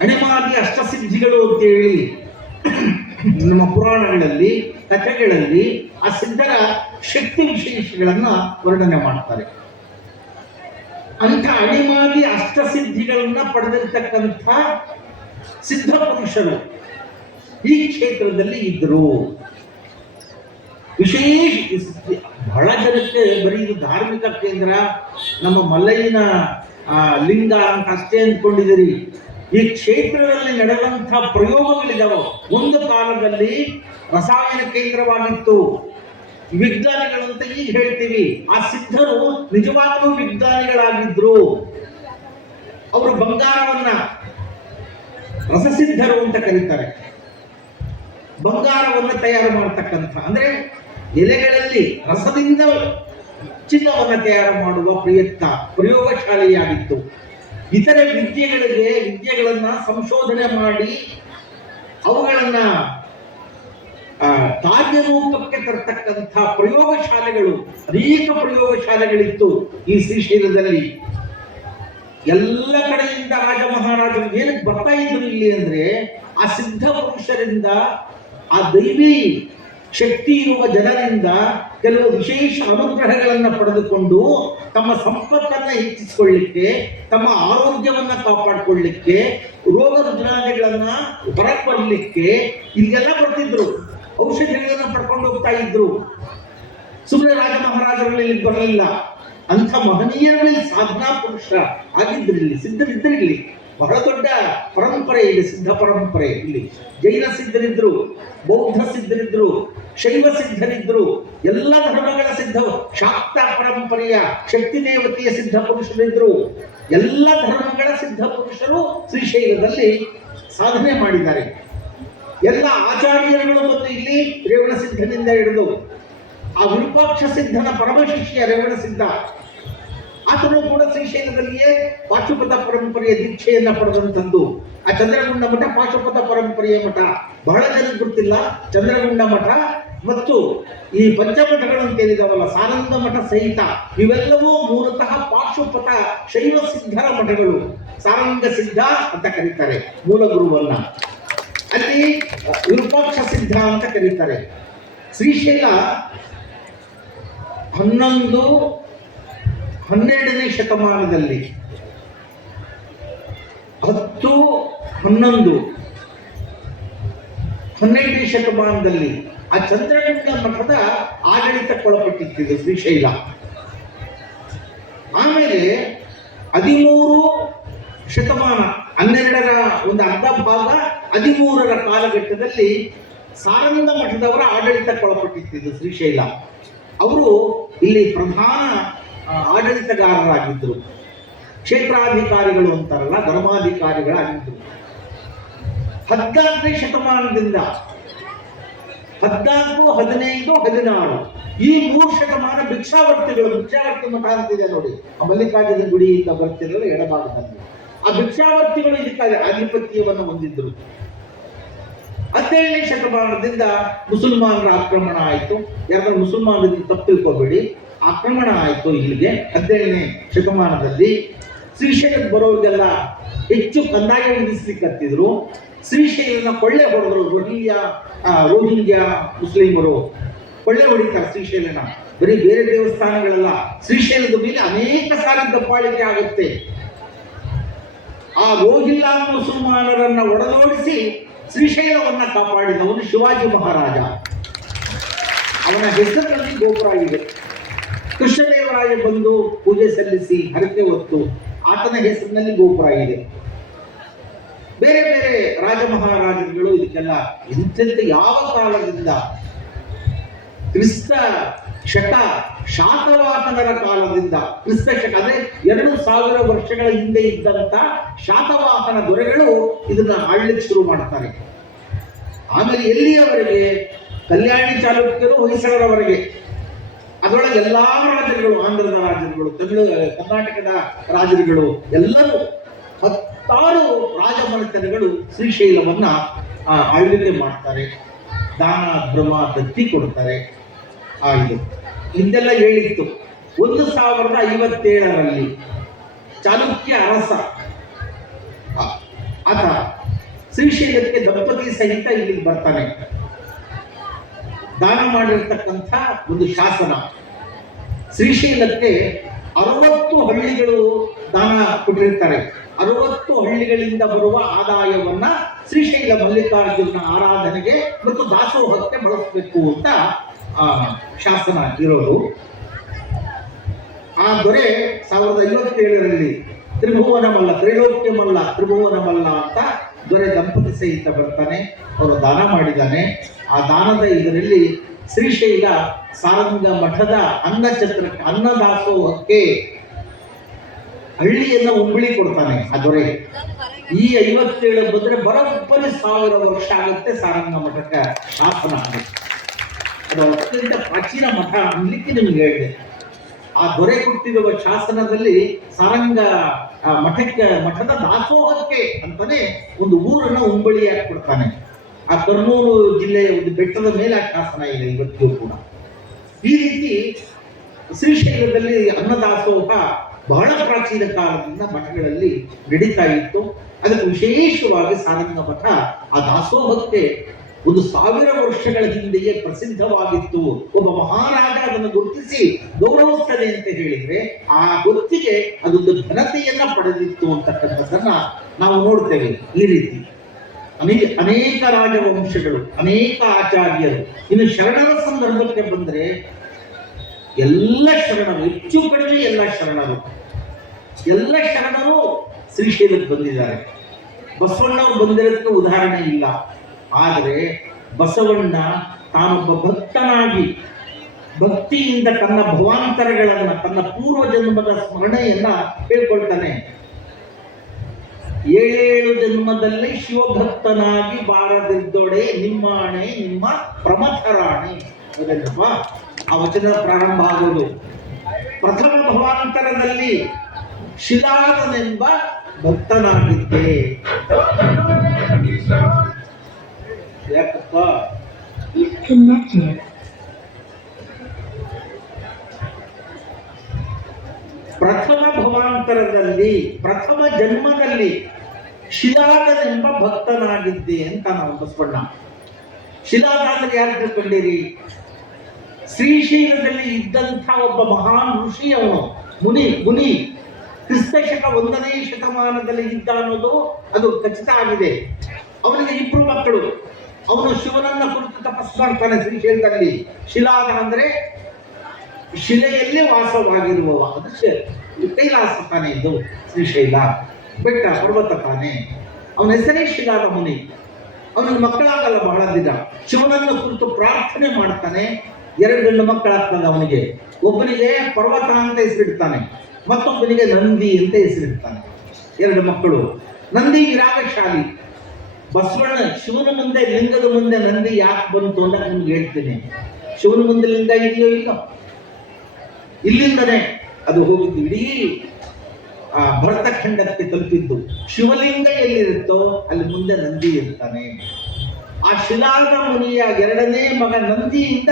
ಅಣಿಮಾದಿ ಅಷ್ಟಸಿದ್ಧಿಗಳು ಅಂತೇಳಿ ನಮ್ಮ ಪುರಾಣಗಳಲ್ಲಿ, ಕಥೆಗಳಲ್ಲಿ ಆ ಸಿದ್ಧರ ಶಕ್ತಿ ವಿಶೇಷಗಳನ್ನ ವರ್ಣನೆ ಮಾಡ್ತಾರೆ. ಅಂಥ ಅಣಿಮಾದಿ ಅಷ್ಟಸಿದ್ಧಿಗಳನ್ನ ಪಡೆದಿರ್ತಕ್ಕಂಥ ಸಿದ್ಧ ಪುರುಷರು ಈ ಕ್ಷೇತ್ರದಲ್ಲಿ ಇದ್ದರು. ವಿಶೇಷ ಬಹಳ ಜನಕ್ಕೆ ಬರೀ ಇದು ಧಾರ್ಮಿಕ ಕೇಂದ್ರ, ನಮ್ಮ ಮಲ್ಲಯ್ಯನ ಲಿಂಗ ಅಂತ ಅಷ್ಟೇ ಅಂದ್ಕೊಂಡಿದ್ದೀರಿ. ಈ ಕ್ಷೇತ್ರದಲ್ಲಿ ನಡೆದಂತಹ ಪ್ರಯೋಗಗಳಿದಾವೆ. ಒಂದು ಕಾಲದಲ್ಲಿ ರಸಾಯನ ಕೇಂದ್ರವಾಗಿತ್ತು, ವಿಜ್ಞಾನಿಗಳಂತ ಈಗ ಹೇಳ್ತೀವಿ. ಆ ಸಿದ್ಧರು ನಿಜವಾಗಲೂ ವಿಜ್ಞಾನಿಗಳಾಗಿದ್ರು. ಅವರು ಬಂಗಾರವನ್ನ ರಸಸಿದ್ಧರು ಅಂತ ಕರೀತಾರೆ. ಬಂಗಾರವನ್ನು ತಯಾರು ಮಾಡತಕ್ಕಂಥ, ಅಂದ್ರೆ ಎಲೆಗಳಲ್ಲಿ ರಸದಿಂದ ಚಿನ್ನವನ್ನು ತಯಾರು ಮಾಡುವ ಪ್ರಯೋಗಶಾಲೆಯಾಗಿತ್ತು. ಇತರೆ ವಿದ್ಯೆಗಳನ್ನ ಸಂಶೋಧನೆ ಮಾಡಿ ಅವುಗಳನ್ನ ಕಾರ್ಯರೂಪಕ್ಕೆ ತರತಕ್ಕಂಥ ಪ್ರಯೋಗಶಾಲೆಗಳು, ಅನೇಕ ಪ್ರಯೋಗಶಾಲೆಗಳಿತ್ತು ಈ ಶ್ರೀಶೈಲದಲ್ಲಿ. ಎಲ್ಲ ಕಡೆಯಿಂದ ರಾಜ ಮಹಾರಾಜರು ಏನಕ್ಕೆ ಬರ್ತಾ ಇದ್ರು ಇಲ್ಲಿ ಅಂದ್ರೆ, ಆ ಸಿದ್ಧ ಪುರುಷರಿಂದ, ಆ ದೈವಿ ಶಕ್ತಿ ಇರುವ ಜನರಿಂದ ಕೆಲವು ವಿಶೇಷ ಅನುಗ್ರಹಗಳನ್ನು ಪಡೆದುಕೊಂಡು ತಮ್ಮ ಸಂಪತ್ತನ್ನು ಹೆಚ್ಚಿಸಿಕೊಳ್ಳಿಕ್ಕೆ, ತಮ್ಮ ಆರೋಗ್ಯವನ್ನ ಕಾಪಾಡಿಕೊಳ್ಳಿಕ್ಕೆ, ರೋಗ ರುಜಿನಾದಿಗಳನ್ನ ಹೊರಗೆ ಬರಲಿಕ್ಕೆ ಇಲ್ಲೆಲ್ಲ ಬರ್ತಿದ್ರು. ಔಷಧಿಗಳನ್ನು ಪಡ್ಕೊಂಡು ಹೋಗ್ತಾ ಇದ್ರು. ಸುಮ್ಮನೆ ರಾಜ ಮಹಾರಾಜರಲ್ಲಿ ಇಲ್ಲಿ ಬರಲಿಲ್ಲ. ಅಂಥ ಮಹನೀಯರಲ್ಲಿ ಸಾಧನಾ ಪುರುಷ ಆಗಿದ್ರಿಲ್ಲಿ, ಸಿದ್ಧರಿದ್ರಿಲ್ಲಿ. ಬಹಳ ದೊಡ್ಡ ಪರಂಪರೆ ಇದೆ, ಸಿದ್ಧ ಪರಂಪರೆ. ಇಲ್ಲಿ ಜೈನ ಸಿದ್ಧರಿದ್ರು, ಬೌದ್ಧ ಸಿದ್ಧರಿದ್ರು, ಶೈವ ಸಿದ್ಧರಿದ್ರು, ಎಲ್ಲ ಧರ್ಮಗಳ ಸಿದ್ಧ, ಶಾಕ್ತ ಪರಂಪರೆಯ ಶಕ್ತಿ ದೇವತೆಯ ಸಿದ್ಧ ಪುರುಷರಿದ್ರು. ಎಲ್ಲ ಧರ್ಮಗಳ ಸಿದ್ಧ ಪುರುಷರು ಶ್ರೀಶೈಲದಲ್ಲಿ ಸಾಧನೆ ಮಾಡಿದ್ದಾರೆ. ಎಲ್ಲ ಆಚಾರ್ಯರುಗಳು ಬಂದು ಇಲ್ಲಿ ರೇವಣ ಸಿದ್ಧನಿಂದ ಹಿಡಿದು ಆ ವಿರೂಪಾಕ್ಷ ಸಿದ್ಧನ ಪರಮ ಶಿಷ್ಯ ರೇವಣ ಸಿದ್ಧ, ಆತನು ಕೂಡ ಶ್ರೀಶೈಲದಲ್ಲಿಯೇ ಪಾಶುಪತ ಪರಂಪರೆಯ ದೀಕ್ಷೆಯನ್ನ ಪಡೆದಂಥದ್ದು. ಆ ಚಂದ್ರಗುಂಡ ಮಠ ಪಾಶುಪತ ಪರಂಪರೆಯ ಮಠ. ಬಹಳ ಜನಕ್ಕೆ ಗೊತ್ತಿಲ್ಲ, ಚಂದ್ರಗುಂಡ ಮಠ ಮತ್ತು ಈ ಪಂಚಮಠಗಳು ಅಂತ ಹೇಳಿದವಲ್ಲ, ಸಾನಂದ ಮಠ ಸಹಿತ, ಇವೆಲ್ಲವೂ ಮೂಲತಃ ಪಾಶುಪತ ಶೈವ ಸಿದ್ಧರ ಮಠಗಳು. ಸಾರಂಗ ಸಿದ್ಧ ಅಂತ ಕರೀತಾರೆ ಮೂಲ ಗುರುವನ್ನ, ಅಲ್ಲಿ ವಿರೂಪಾಕ್ಷ ಸಿದ್ಧ ಅಂತ ಕರೀತಾರೆ. ಶ್ರೀಶೈಲ 11-12ನೇ ಶತಮಾನದಲ್ಲಿ, 10-11-12ನೇ ಶತಮಾನದಲ್ಲಿ ಆ ಚಂದ್ರಗುಂಡ ಮಠದ ಆಡಳಿತಕ್ಕೊಳಪಟ್ಟಿತ್ತು ಶ್ರೀಶೈಲ. ಆಮೇಲೆ 13 ಶತಮಾನ, 12ರ ಒಂದು ಅರ್ಧ ಭಾಗ, 13ರ ಕಾಲಘಟ್ಟದಲ್ಲಿ ಸಾರಂಗ ಮಠದವರ ಆಡಳಿತಕ್ಕೊಳಪಟ್ಟಿದ್ದು ಶ್ರೀಶೈಲ. ಅವರು ಇಲ್ಲಿ ಪ್ರಧಾನ ಆಡಳಿತಗಾರರಾಗಿದ್ದರು, ಕ್ಷೇತ್ರಾಧಿಕಾರಿಗಳು ಅಂತಾರಲ್ಲ, ಧರ್ಮಾಧಿಕಾರಿಗಳಾಗಿದ್ದರು. 14ನೇ ಶತಮಾನದಿಂದ 14, 15, 16 ಈ 3 ಶತಮಾನ ಭಿಕ್ಷಾವರ್ತಿಗಳು. ಭಿಕ್ಷಾವರ್ತಿ ಮಠ ಅಂತಿದೆ ನೋಡಿ, ಆ ಮಲ್ಲಿಕಾರ್ಜುನ ಗುಡಿಯಿಂದ ಬರ್ತಿರಲ್ಲ ಎಡಭಾಗದಲ್ಲಿ. ಆ ಭಿಕ್ಷಾವರ್ತಿಗಳು ಇದಕ್ಕೆ ಆಧಿಪತ್ಯವನ್ನು ಹೊಂದಿದ್ರು. 17ನೇ ಶತಮಾನದಿಂದ ಮುಸಲ್ಮಾನರ ಆಕ್ರಮಣ ಆಯಿತು. ಯಾಕಂದ್ರೆ ಮುಸಲ್ಮಾನರಿಗೆ ತಪ್ಪು ತಿಳ್ಕೋಬೇಡಿ, ಆಕ್ರಮಣ ಆಯಿತು ಇಲ್ಲಿಗೆ 17ನೇ ಶತಮಾನದಲ್ಲಿ. ಶ್ರೀಶೈಲಕ್ಕೆ ಬರೋರಿಗೆಲ್ಲ ಹೆಚ್ಚು ಕಂದಾಯ ವಿಧಿಸ್ಲಿಕ್ಕತ್ತಿದ್ರು. ಶ್ರೀಶೈಲನ ಕೊಳ್ಳೆ ಹೊಡೆದ್ರು. ರೋಹಿಂಗ್ಯಾ ಮುಸ್ಲಿಮರು ಕೊಳ್ಳೆ ಹೊಡಿತಾರೆ ಶ್ರೀಶೈಲನ. ಬರೀ ಬೇರೆ ದೇವಸ್ಥಾನಗಳೆಲ್ಲ, ಶ್ರೀಶೈಲದ ಮೇಲೆ ಅನೇಕ ಸಾರಿ ದಬ್ಬಾಳಿಕೆ ಆಗುತ್ತೆ. ಆ ರೋಹಿಲ್ಲಾ ಮುಸಲ್ಮಾನರನ್ನ ಒಡೆದೋಡಿಸಿ ಶ್ರೀಶೈಲವನ್ನ ಕಾಪಾಡಿದವನು ಶಿವಾಜಿ ಮಹಾರಾಜ. ಅವನ ಹೆಸರಿನಲ್ಲಿ ಗೋಪುರ ಇದೆ. ಕೃಷ್ಣದೇವರಾಯ ಬಂದು ಪೂಜೆ ಸಲ್ಲಿಸಿ ಹರಕೆ ಹೊತ್ತು ಆತನ ಹೆಸರಿನಲ್ಲಿ ಗೋಪುರ ಇದೆ. ಬೇರೆ ಬೇರೆ ರಾಜ ಮಹಾರಾಜರುಗಳು ಇದಕ್ಕೆಲ್ಲ ಎಂತೆಂತ ಯಾವ ಕಾಲದಿಂದ, ಕ್ರಿಸ್ತ ಶಕ ಶಾತವಾಹನರ ಕಾಲದಿಂದ, ಕ್ರಿಸ್ತ ಶಕ ಅಂದ್ರೆ 2000 ವರ್ಷಗಳ ಹಿಂದೆ ಇದ್ದಂತ ಶಾತವಾಹನ ದೊರೆಗಳು ಇದನ್ನ ಆಳ್ಲಿಕ್ಕೆ ಶುರು ಮಾಡ್ತಾರೆ. ಆಮೇಲೆ ಎಲ್ಲಿಯವರೆಗೆ? ಕಲ್ಯಾಣಿ ಚಾಲುಕ್ಯರು, ಹೊಯ್ಸಳರವರೆಗೆ. ಅದರೊಳಗೆ ಎಲ್ಲಾ ರಾಜರುಗಳು, ಆಂಧ್ರದ ರಾಜರುಗಳು, ಕರ್ನಾಟಕದ ರಾಜರುಗಳು ಎಲ್ಲರೂ 10 ರಾಜಮನೆತನಗಳು ಶ್ರೀಶೈಲವನ್ನ ಆಳ್ವಿಕೆ ಮಾಡ್ತಾರೆ. ದಾನ ಧರ್ಮ ದತ್ತಿ ಕೊಡ್ತಾರೆ. ಇದು ಹಿಂದೆಲ್ಲ ಹೇಳಿತ್ತು. 1057ರಲ್ಲಿ ಚಾಲುಕ್ಯ ಅರಸ ಆತ ಶ್ರೀಶೈಲಕ್ಕೆ ದಂಪತಿ ಸಹಿತ ಇಲ್ಲಿಗೆ ಬರ್ತಾನೆ. ದಾನ ಮಾಡಿರ್ತಕ್ಕಂಥ ಒಂದು ಶಾಸನ. ಶ್ರೀಶೈಲಕ್ಕೆ 60 ಹಳ್ಳಿಗಳು ದಾನ ಕೊಟ್ಟಿರ್ತಾರೆ. 60 ಹಳ್ಳಿಗಳಿಂದ ಬರುವ ಆದಾಯವನ್ನ ಶ್ರೀಶೈಲ ಮಲ್ಲಿಕಾರ್ಜುನ ಆರಾಧನೆಗೆ ಮತ್ತು ದಾಸೋಹಕ್ಕೆ ಬಳಸಬೇಕು ಅಂತ ಶಾಸನ ಇರೋದು. ಆ ದೊರೆ 1057ರಲ್ಲಿ ತ್ರಿಭುವನ ಮಲ್ಲ, ತ್ರೈಲೋಕ್ಯ ಮಲ್ಲ, ತ್ರಿಭುವನ ಮಲ್ಲ ಅಂತ ದೊರೆ ದಂಪತಿ ಸಹಿತ ಬರ್ತಾನೆ. ಅವರು ದಾನ ಮಾಡಿದ್ದಾನೆ. ಆ ದಾನದ ಇದರಲ್ಲಿ ಶ್ರೀಶೈಲ ಸಾರಂಗ ಮಠದ ಅನ್ನಛತ್ರಕ್ಕೆ, ಅನ್ನದಾಸೋಹಕ್ಕೆ ಹಳ್ಳಿಯನ್ನ ಉಂಬಳಿ ಕೊಡ್ತಾನೆ ಆ ದೊರೆ. ಈ 57 ಬಂದ್ರೆ ಬರೋಬ್ಬರಿ 1000 ವರ್ಷ ಆಗುತ್ತೆ ಸಾರಂಗ ಮಠಕ್ಕೆ ಶಾಸನ ಆಗುತ್ತೆ. ಅದು ಅತ್ಯಂತ ಪ್ರಾಚೀನ ಮಠ ಅನ್ಲಿಕ್ಕೆ ನಿಮ್ಗೆ ಹೇಳಿದೆ. ಆ ದೊರೆ ಕೊಟ್ಟಿರುವ ಶಾಸನದಲ್ಲಿ ಸಾರಂಗ ಮಠದ ದಾಸೋಹಕ್ಕೆ ಅಂತಾನೆ ಒಂದು ಊರನ್ನ ಉಂಬಳಿಯಾಗಿ ಕೊಡ್ತಾನೆ. ಆ ಕರ್ನೂಲು ಜಿಲ್ಲೆಯ ಒಂದು ಬೆಟ್ಟದ ಮೇಲೆ ಆ ಶಾಸನ ಇದೆ ಇವತ್ತಿಗೂ ಕೂಡ. ಈ ರೀತಿ ಶ್ರೀಶೈಲದಲ್ಲಿ ಅನ್ನದಾಸೋಹ ಬಹಳ ಪ್ರಾಚೀನ ಕಾಲದಿಂದ ಮಠಗಳಲ್ಲಿ ನಡೀತಾ ಇತ್ತು. ಅದಕ್ಕೆ ವಿಶೇಷವಾಗಿ ಸಾರಂಗ ಮಠ ಆ ದಾಸೋಹಕ್ಕೆ 1000 ವರ್ಷಗಳ ಹಿಂದೆಯೇ ಪ್ರಸಿದ್ಧವಾಗಿತ್ತು. ಒಬ್ಬ ಮಹಾರಾಜ ಅದನ್ನು ಗುರುತಿಸಿ ಗೌರವಿಸ್ತದೆ ಅಂತ ಹೇಳಿದ್ರೆ ಆ ಗೊತ್ತಿಗೆ ಅದೊಂದು ಘನತೆಯನ್ನ ಪಡೆದಿತ್ತು ಅಂತಕ್ಕಂಥದ್ದನ್ನ ನಾವು ನೋಡ್ತೇವೆ. ಈ ರೀತಿ ಅನೇಕ ರಾಜವಂಶಗಳು, ಅನೇಕ ಆಚಾರ್ಯರು. ಇನ್ನು ಶರಣರ ಸಂದರ್ಭಕ್ಕೆ ಬಂದ್ರೆ ಎಲ್ಲ ಶರಣರು, ಹೆಚ್ಚು ಕಡಿಮೆ ಎಲ್ಲ ಶರಣರು ಶ್ರೀಶೈಲಕ್ಕೆ ಬಂದಿದ್ದಾರೆ. ಬಸವಣ್ಣವ್ರು ಬಂದಿರೋದಕ್ಕೆ ಉದಾಹರಣೆ ಇಲ್ಲ. ಆದರೆ ಬಸವಣ್ಣ ತಾನೊಬ್ಬ ಭಕ್ತನಾಗಿ ಭಕ್ತಿಯಿಂದ ತನ್ನ ಭವಾಂತರಗಳನ್ನ, ತನ್ನ ಪೂರ್ವ ಜನ್ಮದ ಸ್ಮರಣೆಯನ್ನ ಹೇಳ್ಕೊಳ್ತಾನೆ. 7 ಜನ್ಮದಲ್ಲಿ ಶಿವಭಕ್ತನಾಗಿ ಬಾರದಿದ್ದೊಡೆ ನಿಮ್ಮಾಣೆ ನಿಮ್ಮ ಪ್ರಮಥರಾಣೆ. ಅದನ್ನಪ್ಪ ಆ ವಚನ ಪ್ರಾರಂಭ ಆಗೋದು. ಪ್ರಥಮ ಭವಾಂತರದಲ್ಲಿ ಶಿಲಾದನೆಂಬ ಭಕ್ತನಾಗಿದ್ದೆ. ಯಾಕಪ್ಪ? ಪ್ರಥಮ ಭವಾಂತರದಲ್ಲಿ, ಪ್ರಥಮ ಜನ್ಮದಲ್ಲಿ ಶಿಲಾದನೆಂಬ ಭಕ್ತನಾಗಿದ್ದೆ ಅಂತ ನಾವು ಬಸವಣ್ಣ. ಶಿಲಾದ ಅಂದ್ರೆ ಯಾರು ತಿಳ್ಕೊಂಡಿರಿ? ಶ್ರೀಶೈಲದಲ್ಲಿ ಇದ್ದಂಥ ಒಬ್ಬ ಮಹಾನ್ ಋಷಿ, ಅವನು ಮುನಿ. ಕ್ರಿಸ್ತಶಕ 1ನೇ ಶತಮಾನದಲ್ಲಿ ಇದ್ದ ಅನ್ನೋದು ಅದು ಖಚಿತ ಆಗಿದೆ. ಅವನಿಗೆ 2 ಮಕ್ಕಳು. ಅವನು ಶಿವನನ್ನ ಕುರಿತು ತಪಸ್ಸು ಮಾಡ್ತಾನೆ ಶ್ರೀಶೈಲದಲ್ಲಿ. ಶಿಲಾದ ಅಂದ್ರೆ ಶಿಲೆಯಲ್ಲಿ ವಾಸವಾಗಿರುವವ. ಅದು ಕೈಲಾಸ ತಾನೇ ಇದು ಶ್ರೀಶೈಲ, ಬೆಟ್ಟ ಪರ್ವತ ತಾನೆ. ಅವನ ಹೆಸರೇ ಶಿಲಾದ ಮುನಿ. ಅವನಿಗೆ ಮಕ್ಕಳಾಗಲ್ಲ ಬಹಳ ದಿನ. ಶಿವನನ್ನು ಕುರಿತು ಪ್ರಾರ್ಥನೆ ಮಾಡ್ತಾನೆ. 2 ಗಂಡು ಮಕ್ಕಳಾಗ್ತದೆ ಅವನಿಗೆ. ಒಬ್ಬನಿಗೆ ಪರ್ವತ ಅಂತ ಹೆಸರಿಡ್ತಾನೆ, ಮತ್ತೊಬ್ಬನಿಗೆ ನಂದಿ ಅಂತ ಹೆಸರಿಡ್ತಾನೆ. 2 ಮಕ್ಕಳು. ನಂದಿ ವಿರಾಗಶಾಲಿ. ಬಸವಣ್ಣ ಶಿವನ ಮುಂದೆ, ಲಿಂಗದ ಮುಂದೆ ನಂದಿ ಯಾಕೆ ಬಂತು ಅಂತ ನಿಮ್ಗೆ ಹೇಳ್ತೀನಿ. ಶಿವನ ಮುಂದೆ ಲಿಂಗ ಇದೆಯೋ ಇಲ್ಲ, ಇಲ್ಲಿಂದನೇ ಅದು ಹೋಗಿದ್ದು ಇಡೀ ಭರತಖಂಡಕ್ಕೆ ತಲುಪಿದ್ದು. ಶಿವಲಿಂಗ ಎಲ್ಲಿರುತ್ತೋ ಅಲ್ಲಿ ಮುಂದೆ ನಂದಿ ಇರ್ತಾನೆ. ಆ ಶಿಲಾದ ಮುನಿಯ 2ನೇ ಮಗ ನಂದಿಯಿಂದ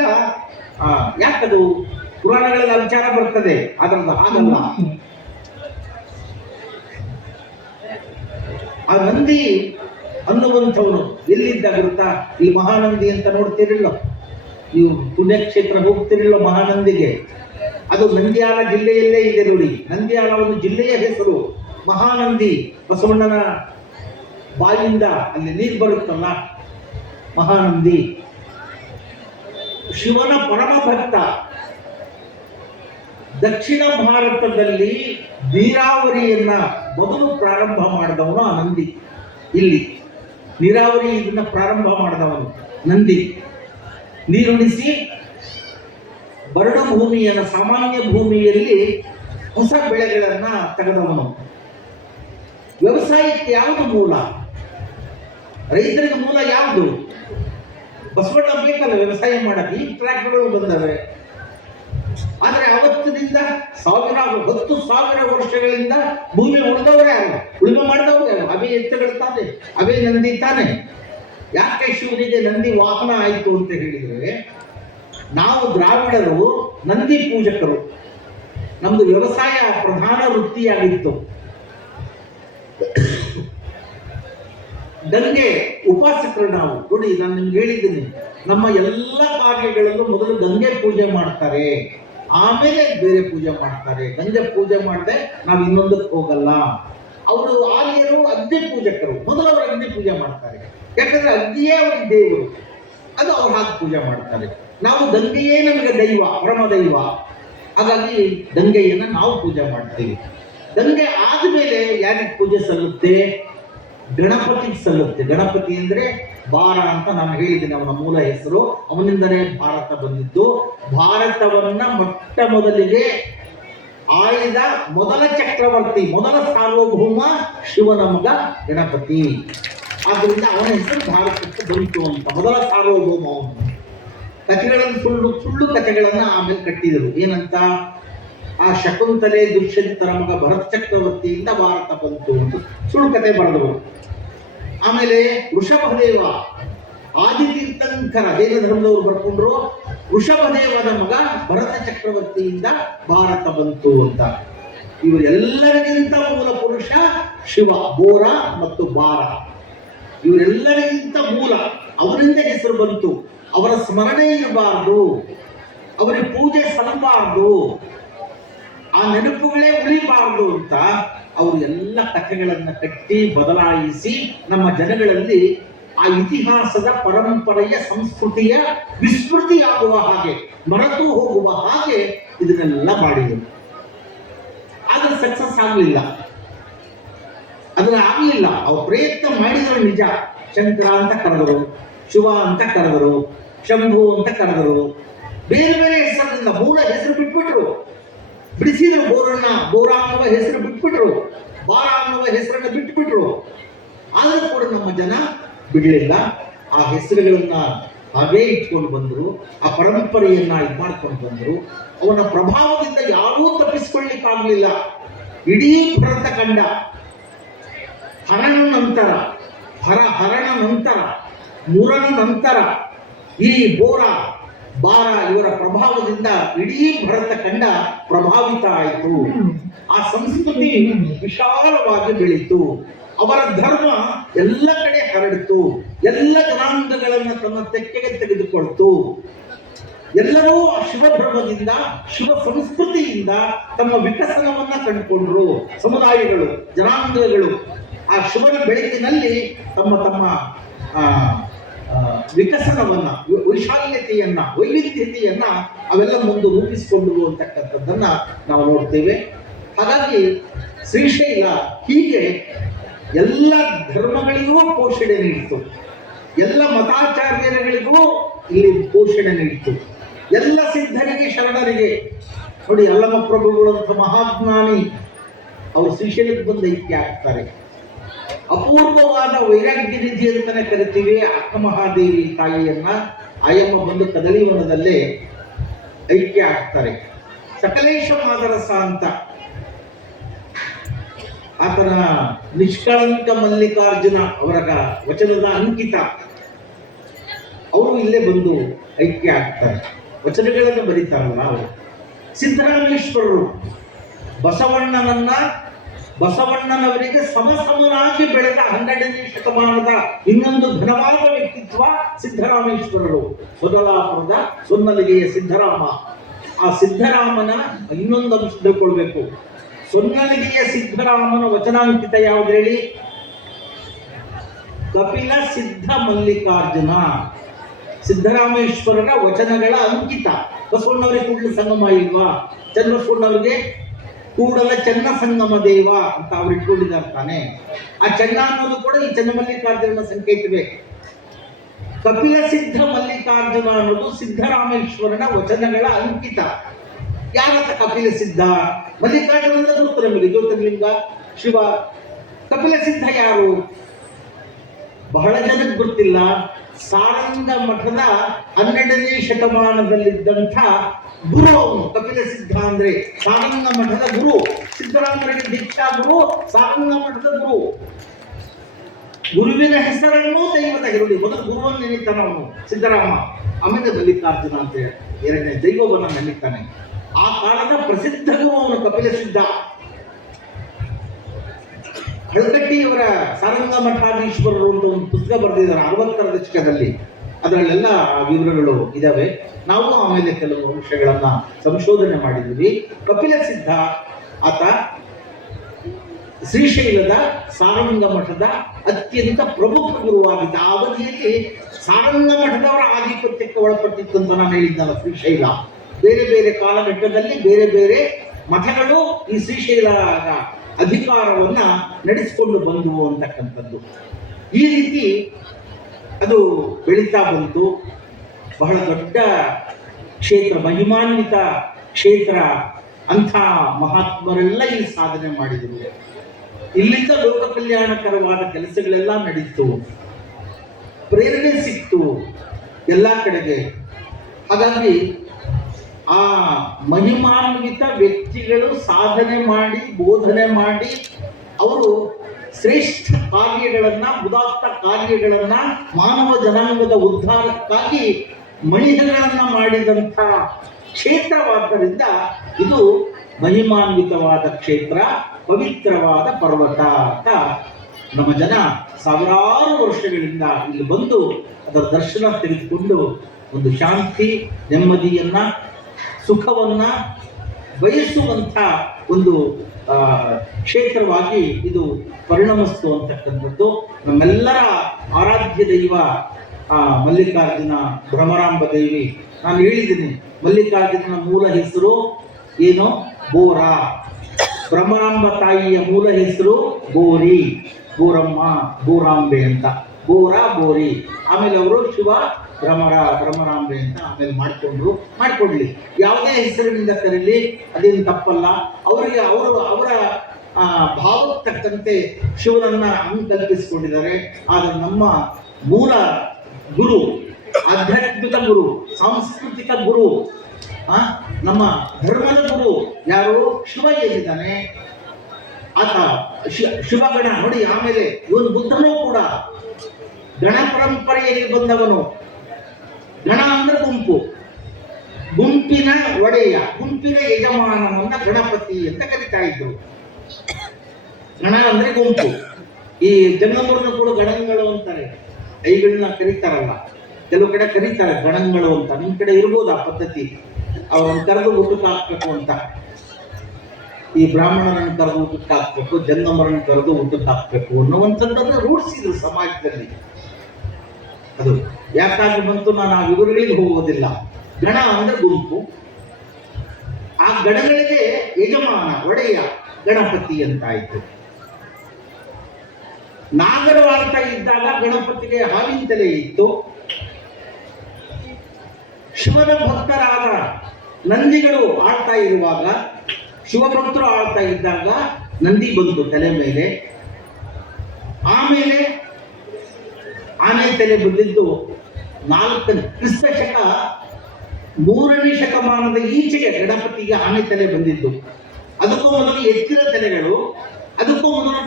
ಯಾಕದು ಪುರಾಣಗಳೆಲ್ಲ ವಿಚಾರ ಬರ್ತದೆ, ಅದರದ್ದು ಹಾಗಲ್ಲ. ಆ ನಂದಿ ಅನ್ನುವಂಥವನು ಎಲ್ಲಿದ್ದ ಗೊತ್ತಾ? ಈ ಮಹಾನಂದಿ ಅಂತ ನೋಡ್ತಿರಲಿಲ್ಲ ನೀವು, ಪುಣ್ಯಕ್ಷೇತ್ರ ಹೋಗ್ತಿರಲಿಲ್ಲ ಮಹಾನಂದಿಗೆ. ಅದು ನಂದ್ಯಾಲ ಜಿಲ್ಲೆಯಲ್ಲೇ ಇದೆ ನೋಡಿ. ನಂದ್ಯಾಲ ಒಂದು ಜಿಲ್ಲೆಯ ಹೆಸರು. ಮಹಾನಂದಿ ಬಸವಣ್ಣನ ಬಾಯಿಂದ ಅಲ್ಲಿ ನೀರು ಬರುತ್ತಲ್ಲ, ಮಹಾನಂದಿ. ಶಿವನ ಪರಮ ಭಕ್ತ. ದಕ್ಷಿಣ ಭಾರತದಲ್ಲಿ ನೀರಾವರಿಯನ್ನ ಮೊದಲು ಪ್ರಾರಂಭ ಮಾಡಿದವನು ಆ ನಂದಿ. ಇಲ್ಲಿ ನೀರಾವರಿ ಇದನ್ನ ಪ್ರಾರಂಭ ಮಾಡಿದವನು ನಂದಿ. ನೀರುಣಿಸಿ ಬರಡು ಭೂಮಿಯನ್ನು, ಸಾಮಾನ್ಯ ಭೂಮಿಯಲ್ಲಿ ಹೊಸ ಬೆಳೆಗಳನ್ನ ತೆಗೆದವನು. ವ್ಯವಸಾಯಕ್ಕೆ ಯಾವುದು ಮೂಲ? ರೈತರಿಗೆ ಮೂಲ ಯಾವುದು? ಬಸವಣ್ಣ ಬೇಕಲ್ಲ ವ್ಯವಸಾಯ ಮಾಡಕ್ಕೆ. ಈ ಟ್ರ್ಯಾಕ್ಟರ್ಗಳು ಬಂದವೆ. ಆದರೆ ಅವತ್ತಿನಿಂದ 10,000 ವರ್ಷಗಳಿಂದ ಭೂಮಿ ಉಳಿದವರೇ ಅಲ್ಲ, ಉಳುಮೆ ಮಾಡಿದವರೇ ಅಲ್ಲ. ಅವೇ ಎತ್ತುಗಳು ತಾನೆ, ಅವೇ ನಂದಿ ತಾನೆ. ಯಾಕೆ ಶಿವನಿಗೆ ನಂದಿ ವಾಹನ ಆಯಿತು ಅಂತ ಹೇಳಿದರೆ, ನಾವು ದ್ರಾವಿಡರು ನಂದಿ ಪೂಜಕರು. ನಮ್ದು ವ್ಯವಸಾಯ ಪ್ರಧಾನ ವೃತ್ತಿಯಾಗಿತ್ತು. ಗಂಗೆ ಉಪಾಸಕರು ನಾವು. ನೋಡಿ, ನಾನು ನಿಮ್ಗೆ ಹೇಳಿದ್ದೀನಿ, ನಮ್ಮ ಎಲ್ಲ ಕಾರ್ಯಗಳಲ್ಲೂ ಮೊದಲು ಗಂಗೆ ಪೂಜೆ ಮಾಡ್ತಾರೆ, ಆಮೇಲೆ ಬೇರೆ ಪೂಜೆ ಮಾಡ್ತಾರೆ. ಗಂಗೆ ಪೂಜೆ ಮಾಡದೆ ನಾವು ಇನ್ನೊಂದಕ್ಕೆ ಹೋಗಲ್ಲ. ಅವರು ಆರ್ಯರು ಅಗ್ನಿ ಪೂಜಕರು. ಮೊದಲು ಅವರು ಅಗ್ನಿ ಪೂಜೆ ಮಾಡ್ತಾರೆ, ಯಾಕಂದ್ರೆ ಅಗ್ನಿಯೇ ಅವ್ರಿಗೆ ದೇವರು. ಅದು ಅವ್ರು ಹಾಕಿ ಪೂಜೆ ಮಾಡ್ತಾರೆ. ನಾವು ಗಂಗೆಯೇ ನಮಗೆ ದೈವ, ಪರಮ ದೈವ. ಹಾಗಾಗಿ ಗಂಗೆಯನ್ನು ನಾವು ಪೂಜೆ ಮಾಡ್ತೀವಿ. ಗಂಗೆ ಆದಮೇಲೆ ಯಾರಿಗೆ ಪೂಜೆ ಸಲ್ಲುತ್ತೆ? ಗಣಪತಿಗೆ ಸಲ್ಲುತ್ತೆ. ಗಣಪತಿ ಅಂದ್ರೆ ಭಾರ ಅಂತ ನಾನು ಹೇಳಿದ್ದೀನಿ, ಅವನ ಮೂಲ ಹೆಸರು. ಅವನಿಂದಲೇ ಭಾರತ ಬಂದಿದ್ದು. ಭಾರತವನ್ನ ಮೊಟ್ಟ ಮೊದಲಿಗೆ ಆಳಿದ ಮೊದಲ ಚಕ್ರವರ್ತಿ, ಮೊದಲ ಸಾರ್ವಭೌಮ ಶಿವನ ಮಗ ಗಣಪತಿ. ಆದ್ದರಿಂದ ಅವನ ಹೆಸರು ಭಾರತಕ್ಕೆ ಬಂತು ಅಂತ. ಮೊದಲ ಸಾರ್ವಭೌಮ ಅವನು. ಕಥೆಗಳನ್ನು ಸುಳ್ಳು ಕಥೆಗಳನ್ನ ಆಮೇಲೆ ಕಟ್ಟಿದರು. ಏನಂತ? ಆ ಶಕುಂತಲೆ ದುಷ್ಯಂತರ ಮಗ ಭರತ ಚಕ್ರವರ್ತಿಯಿಂದ ಭಾರತ ಬಂತು ಅಂತ ಸುಳ್ಳು ಕಥೆ ಬರೆದರು. ಆಮೇಲೆ ವೃಷಭದೇವ, ಆದಿತೀರ್ಥಂಕರ ಜೈನ ಧರ್ಮದವರು ಬರ್ಕೊಂಡ್ರು, ವೃಷಭದೇವನ ಮಗ ಭರತ ಚಕ್ರವರ್ತಿಯಿಂದ ಭಾರತ ಬಂತು ಅಂತ. ಇವರೆಲ್ಲರಿಗಿಂತ ಮೂಲ ಪುರುಷ ಶಿವ. ಬೋರ ಮತ್ತು ಬಾರ ಇವರೆಲ್ಲರಿಗಿಂತ ಮೂಲ. ಅವರಿಂದ ಹೆಸರು ಬಂತು. ಅವರ ಸ್ಮರಣೆ ಇರಬಾರ್ದು, ಅವರಿಗೆ ಪೂಜೆ ಸಲ್ಲಬಾರ್ದು, ಆ ನೆನಪುಗಳೇ ಉಳಿಬಾರ್ದು ಅಂತ ಅವರು ಎಲ್ಲ ಕಥೆಗಳನ್ನು ಕಟ್ಟಿ ಬದಲಾಯಿಸಿ ನಮ್ಮ ಜನಗಳಲ್ಲಿ ಆ ಇತಿಹಾಸದ ಪರಂಪರೆಯ ಸಂಸ್ಕೃತಿಯ ವಿಸ್ಮೃತಿಯಾಗುವ ಹಾಗೆ, ಮರೆತು ಹೋಗುವ ಹಾಗೆ ಇದನ್ನೆಲ್ಲ ಮಾಡಿದರು. ಆದರೆ ಸಕ್ಸಸ್ ಆಗಲಿಲ್ಲ. ಅದರ ಆಗಲಿಲ್ಲ. ಅವ್ರು ಪ್ರಯತ್ನ ಮಾಡಿದರು ನಿಜ. ಶಂಕರ ಅಂತ ಕರೆದರು, ಶಿವ ಅಂತ ಕರೆದರು, ಶಂಭು ಅಂತ ಕರೆದರು, ಬೇರೆ ಬೇರೆ ಹೆಸರಿನಿಂದ ಮೂಲ ಹೆಸರು ಬಿಟ್ಬಿಟ್ರು. ಬಿಡಿಸಿದ್ರು. ಬೋರ ಅನ್ನುವ ಹೆಸರು ಬಿಟ್ಬಿಟ್ರು, ಬಾರ ಅನ್ನುವ ಹೆಸರನ್ನು ಬಿಟ್ಬಿಟ್ರು. ಆದರೂ ಕೂಡ ನಮ್ಮ ಜನ ಬಿಡಲಿಲ್ಲ. ಆ ಹೆಸರುಗಳನ್ನ ಹಾಗೇ ಇಟ್ಕೊಂಡು ಬಂದರು. ಆ ಪರಂಪರೆಯನ್ನ ಇದು ಮಾಡ್ಕೊಂಡು ಬಂದರು. ಅವನ ಪ್ರಭಾವದಿಂದ ಯಾರೂ ತಪ್ಪಿಸಿಕೊಳ್ಳಿಕ್ಕಾಗಲಿಲ್ಲ. ಇಡೀ ಭರತ ಕಂಡ ಹರಣ ನಂತರ, ಹರಣ ನಂತರ, ಮುರನ ನಂತರ ಈ ಬೋರ ಬಾರ ಇವರ ಪ್ರಭಾವದಿಂದ ಇಡೀ ಭರತ ಕಂಡ ಪ್ರಭಾವಿತ ಆಯಿತು. ಆ ಸಂಸ್ಕೃತಿ ವಿಶಾಲವಾಗಿ ಬೆಳೀತು. ಅವರ ಧರ್ಮ ಎಲ್ಲ ಕಡೆ ಹರಡಿತು. ಎಲ್ಲ ಜನಾಂಗಗಳನ್ನು ತನ್ನ ತೆಕ್ಕೆಗೆ ತೆಗೆದುಕೊಳ್ತು. ಎಲ್ಲರೂ ಆ ಶಿವಧರ್ಮದಿಂದ, ಶಿವ ಸಂಸ್ಕೃತಿಯಿಂದ ತಮ್ಮ ವಿಕಸನವನ್ನ ಕಂಡುಕೊಂಡ್ರು. ಸಮುದಾಯಗಳು, ಜನಾಂಗಗಳು ಆ ಶಿವನ ಬೆಳಕಿನಲ್ಲಿ ತಮ್ಮ ತಮ್ಮ ವಿಕಸನವನ್ನ, ವೈಶಾಲ್ಯತೆಯನ್ನ, ವೈವಿಧ್ಯತೆಯನ್ನ ಅವೆಲ್ಲ ಮುಂದೆ ರೂಪಿಸಿಕೊಂಡರು ಅಂತಕ್ಕಂಥದ್ದನ್ನ ನಾವು ನೋಡ್ತೇವೆ. ಹಾಗಾಗಿ ಶ್ರೀಶೈಲ ಹೀಗೆ ಎಲ್ಲ ಧರ್ಮಗಳಿಗೂ ಪೋಷಣೆ ನೀಡಿತು. ಎಲ್ಲ ಮತಾಚಾರ್ಯರುಗಳಿಗೂ ಇಲ್ಲಿ ಪೋಷಣೆ ನೀಡಿತು. ಎಲ್ಲ ಸಿದ್ಧರಿಗೆ ಶರಣರಿಗೆ ನೋಡಿ, ಅಲ್ಲಮ ಪ್ರಭುಗಳಂತ ಮಹಾಜ್ಞಾನಿ ಅವರು ಶ್ರೀಶೈಲಕ್ಕೆ ಬಂದು ಐಕ್ಯ ಆಗ್ತಾರೆ. ಅಪೂರ್ವವಾದ ವೈರಾಗ್ಯ ನಿಧಿ ಅಂತಾನೆ ಕರಿತೀವಿ ಅಕ್ಕ ಮಹಾದೇವಿ ತಾಯಿಯನ್ನ. ಆಯಮ್ಮ ಬಂದು ಕದಳಿವನದಲ್ಲೇ ಐಕ್ಯ ಆಗ್ತಾರೆ. ಸಕಲೇಶ ಮಾದರಸ ಅಂತ ಆತನ ನಿಷ್ಕಳಂಕ ಮಲ್ಲಿಕಾರ್ಜುನ ಅವರ ವಚನದ ಅಂಕಿತ, ಅವರು ಇಲ್ಲೇ ಬಂದು ಐಕ್ಯ ಆಗ್ತಾರೆ. ವಚನಗಳನ್ನು ಬರೀತಾರಲ್ಲ ಅವರು. ಸಿದ್ದರಾಮೇಶ್ವರರು ಬಸವಣ್ಣನವರಿಗೆ ಸಮನಾಗಿ ಬೆಳೆದ 12ನೇ ಶತಮಾನದ ಇನ್ನೊಂದು ಘನವಾದ ವ್ಯಕ್ತಿತ್ವ ಸಿದ್ದರಾಮೇಶ್ವರರು. ಸೊದಲಾಪುರದ ಸೊನ್ನಲಿಗೆಯ ಸಿದ್ದರಾಮ. ಆ ಸಿದ್ದರಾಮನ ಇನ್ನೊಂದು ಅಂಶ ತಿಳ್ಕೊಳ್ಬೇಕು. ಸೊನ್ನಲಿಗೆಯ ಸಿದ್ದರಾಮನ ವಚನಾಂಕಿತ ಯಾವ್ದು ಹೇಳಿ? ಕಪಿಲ ಸಿದ್ಧ ಮಲ್ಲಿಕಾರ್ಜುನ. ಸಿದ್ದರಾಮೇಶ್ವರರ ವಚನಗಳ ಅಂಕಿತ. ಬಸವಣ್ಣವರಿಗೆ ಕೂಡಲ ಸಂಗಮ ಇಲ್ವಾ? ಚನ್ನಬಸವಣ್ಣವರಿಗೆ ಕೂಡಲ ಚೆನ್ನ ಸಂಗಮ ದೇವ ಅಂತ ಅವ್ರು ಇಟ್ಕೊಂಡಿದ್ದಾರೆ ತಾನೆ. ಆ ಚೆನ್ನ ಅನ್ನೋದು ಕೂಡ ಈ ಚನ್ನಮಲ್ಲಿಕಾರ್ಜುನ ಸಂಕೇತವೇ. ಕಪಿಲ ಸಿದ್ಧ ಮಲ್ಲಿಕಾರ್ಜುನ ಅನ್ನೋದು ಸಿದ್ದರಾಮೇಶ್ವರನ ವಚನಗಳ ಅಂಕಿತ. ಯಾರತ್ತ ಕಪಿಲ ಸಿದ್ಧ? ಮಲ್ಲಿಕಾರ್ಜುನ ಅಂತ ಗೊತ್ತು ನಮಗೆ, ಜ್ಯೋತಿರ್ಲಿಂಗ ಶಿವ. ಕಪಿಲ ಸಿದ್ಧ ಯಾರು? ಬಹಳ ಜನಕ್ಕೆ ಗೊತ್ತಿಲ್ಲ. ಸಾರಂಗ ಮಠದ 12ನೇ ಶತಮಾನದಲ್ಲಿದ್ದಂಥ ಗುರು ಅವನು. ಕಪಿಲ ಸಿದ್ಧ ಅಂದ್ರೆ ಸಾರಂಗ ಮಠದ ಗುರು. ಸಿದ್ದರಾಮರಿಗೆ ದೀಕ್ಷಾ ಗುರು, ಸಾರಂಗ ಮಠದ ಗುರು. ಗುರುವಿನ ಹೆಸರನ್ನು ದೈವದ ಹೆರುಡಿ. ಮೊದಲು ಗುರುವನ್ನು ನೆನೀತಾನ ಅವನು ಸಿದ್ದರಾಮ, ಆಮೇಲೆ ಮಲ್ಲಿಕಾರ್ಜುನ ಅಂತ ಎರಡನೇ ದೈವವನ್ನು ನೆನೀತಾನೆ. ಆ ಕಾಲದ ಪ್ರಸಿದ್ಧ ಗುರು ಅವನು ಕಪಿಲ ಸಿದ್ಧ. ಹಳಕಟ್ಟಿಯವರ ಸಾರಂಗ ಮಠಾಧೀಶ್ವರರು ಅಂತ ಒಂದು ಪುಸ್ತಕ ಬರೆದಿದ್ದಾರೆ 60ರ ದಶಕದಲ್ಲಿ. ಅದರಲ್ಲೆಲ್ಲ ವಿವರಗಳು ಇದಾವೆ. ನಾವು ಆಮೇಲೆ ಕೆಲವು ವಿಷಯಗಳನ್ನ ಸಂಶೋಧನೆ ಮಾಡಿದ್ವಿ. ಕಪಿಲ ಸಿದ್ಧ ಆತ ಶ್ರೀಶೈಲದ ಸಾರಂಗ ಮಠದ ಅತ್ಯಂತ ಪ್ರಮುಖ ಗುರುವಾಗಿದ್ದ. ಆ ಅವಧಿಯಲ್ಲಿ ಸಾರಂಗ ಮಠದವರ ಆಧಿಪತ್ಯಕ್ಕೆ ಒಳಪಟ್ಟಿತ್ತು ಅಂತ ನಾನು ಹೇಳಿದ್ದಲ್ಲ ಶ್ರೀಶೈಲ. ಬೇರೆ ಬೇರೆ ಕಾಲಘಟ್ಟದಲ್ಲಿ ಬೇರೆ ಬೇರೆ ಮಠಗಳು ಈ ಶ್ರೀಶೈಲ ಅಧಿಕಾರವನ್ನ ನಡೆಸಿಕೊಂಡು ಬಂದವು ಅಂತಕ್ಕಂಥದ್ದು. ಈ ರೀತಿ ಅದು ಬೆಳೀತಾ ಬಂತು. ಬಹಳ ದೊಡ್ಡ ಕ್ಷೇತ್ರ, ಮಹಿಮಾನ್ವಿತ ಕ್ಷೇತ್ರ. ಅಂಥ ಮಹಾತ್ಮರೆಲ್ಲ ಇಲ್ಲಿ ಸಾಧನೆ ಮಾಡಿದರು. ಇಲ್ಲಿಂದ ಲೋಕ ಕಲ್ಯಾಣಕರವಾದ ಕೆಲಸಗಳೆಲ್ಲ ನಡೀತು. ಪ್ರೇರಣೆ ಸಿಕ್ತು ಎಲ್ಲ ಕಡೆಗೆ. ಹಾಗಾಗಿ ಆ ಮಹಿಮಾನ್ವಿತ ವ್ಯಕ್ತಿಗಳು ಸಾಧನೆ ಮಾಡಿ ಬೋಧನೆ ಮಾಡಿ ಅವರು ಶ್ರೇಷ್ಠ ಕಾರ್ಯಗಳನ್ನ, ಉದಾತ್ತ ಕಾರ್ಯಗಳನ್ನ, ಮಾನವ ಜನಾಂಗದ ಉದ್ಧಾರಕ್ಕಾಗಿ ಮಣಿಗಳನ್ನ ಮಾಡಿದಂಥ ಕ್ಷೇತ್ರವಾದ್ದರಿಂದ ಇದು ಮಹಿಮಾನ್ವಿತವಾದ ಕ್ಷೇತ್ರ, ಪವಿತ್ರವಾದ ಪರ್ವತ ಅಂತ ನಮ್ಮ ಜನ ಸಾವಿರಾರು ವರ್ಷಗಳಿಂದ ಇಲ್ಲಿ ಬಂದು ಅದರ ದರ್ಶನ ತೆಗೆದುಕೊಂಡು ಒಂದು ಶಾಂತಿ, ನೆಮ್ಮದಿಯನ್ನ, ಸುಖವನ್ನ ಬಯಸುವಂಥ ಒಂದು ಕ್ಷೇತ್ರವಾಗಿ ಇದು ಪರಿಣಮಿಸ್ತು ಅಂತಕ್ಕಂಥದ್ದು. ನಮ್ಮೆಲ್ಲರ ಆರಾಧ್ಯ ದೈವ ಮಲ್ಲಿಕಾರ್ಜುನ ಭ್ರಮರಾಂಬ ದೇವಿ. ನಾನು ಹೇಳಿದ್ದೀನಿ, ಮಲ್ಲಿಕಾರ್ಜುನನ ಮೂಲ ಹೆಸರು ಏನು? ಬೋರ. ಭ್ರಮರಾಂಬ ತಾಯಿಯ ಮೂಲ ಹೆಸರು ಬೋರಿ, ಬೋರಮ್ಮ, ಬೋರಾಂಬೆ ಅಂತ. ಬೋರ, ಬೋರಿ. ಆಮೇಲೆ ಅವರು ಶಿವ ಭ್ರಮರಾಂಬೆ ಅಂತ ಆಮೇಲೆ ಮಾಡ್ಕೊಡ್ಲಿ. ಯಾವುದೇ ಹೆಸರಿನಿಂದ ಕರೀಲಿ, ಅದೇನು ತಪ್ಪಲ್ಲ. ಅವರಿಗೆ ಅವರ ಭಾವಕ್ಕೆ ತಕ್ಕಂತೆ ಶಿವನನ್ನ ಕಲ್ಪಿಸಿಕೊಂಡಿದ್ದಾರೆ. ಆದರೆ ನಮ್ಮ ಮೂಲ ಗುರು, ಆಧ್ಯಾತ್ಮಿಕ ಗುರು, ಸಾಂಸ್ಕೃತಿಕ ಗುರು, ನಮ್ಮ ಧರ್ಮದ ಗುರು ಯಾರು? ಶಿವ ಏನಿದ್ದಾನೆ ಆತ ಶಿವಗಣ ನೋಡಿ. ಆಮೇಲೆ ಇವನು ಬುದ್ಧನೂ ಕೂಡ ಗಣ ಪರಂಪರೆಯಲ್ಲಿ ಬಂದವನು. ಗಣ ಅಂದ್ರೆ ಗುಂಪು, ಗುಂಪಿನ ಒಡೆಯ, ಗುಂಪಿನ ಯಜಮಾನವನ್ನ ಗಣಪತಿ ಅಂತ ಕರೀತಾ ಇದ್ರು. ಗಣ ಅಂದ್ರೆ ಗುಂಪು. ಈ ಜಂಗಮರನ್ನು ಕೂಡ ಗಣಗಳು ಅಂತಾರೆ. ಐಗಳನ್ನ ಕರೀತಾರಲ್ಲ, ಕೆಲವು ಕಡೆ ಕರೀತಾರೆ ಗಣಗಳು ಅಂತ. ನಿಮ್ ಕಡೆ ಇರ್ಬೋದು ಆ ಪದ್ಧತಿ. ಅವರನ್ನು ಕರೆದು ಊಟಕ್ಕೆ ಹಾಕ್ಬೇಕು ಅಂತ. ಈ ಬ್ರಾಹ್ಮಣರನ್ನು ಕರೆದು ಊಟಕ್ಕೆ ಹಾಕ್ಬೇಕು, ಜಂಗಮರನ್ನು ಕರೆದು ಊಟಕ್ಕೆ ಹಾಕ್ಬೇಕು ಅನ್ನುವಂಥದ್ದನ್ನು ರೂಢಿಸಿದ್ರು ಸಮಾಜದಲ್ಲಿ. ಅದು ಯಾಕಾಗಿ ಬಂತು ನಾನು ಆ ವಿವರಗಳಿಗೆ ಹೋಗೋದಿಲ್ಲ. ಗಣ ಅಂದ್ರೆ ಗುಂಪು, ಆ ಗಣಗಳಿಗೆ ಯಜಮಾನ, ಒಡೆಯ ಗಣಪತಿ ಅಂತ ಆಯ್ತು. ನಾಗರು ಆಳ್ತಾ ಇದ್ದಾಗ ಗಣಪತಿಗೆ ಹಾವಿನ ತಲೆ ಇತ್ತು. ಶಿವನ ಭಕ್ತರಾದ ನಂದಿಗಳು ಆಳ್ತಾ ಇರುವಾಗ, ಶಿವಭಕ್ತರು ಆಳ್ತಾ ಇದ್ದಾಗ ನಂದಿ ಬಂತು ತಲೆ ಮೇಲೆ. ಆಮೇಲೆ ಆನೆ ತಲೆ ಬಂದಿದ್ದು 4ನೇ ಕ್ರಿಸ್ತ ಶಕ 3ನೇ ಶತಮಾನದ ಈಚೆಗೆ ಗಣಪತಿಗೆ ಆನೆ ತಲೆ ಬಂದಿದ್ದು. ಅದಕ್ಕೂ ಮೊದಲು ಎತ್ತಿನ ತಲೆಗಳು, ಅದಕ್ಕೂ ಮೊದಲು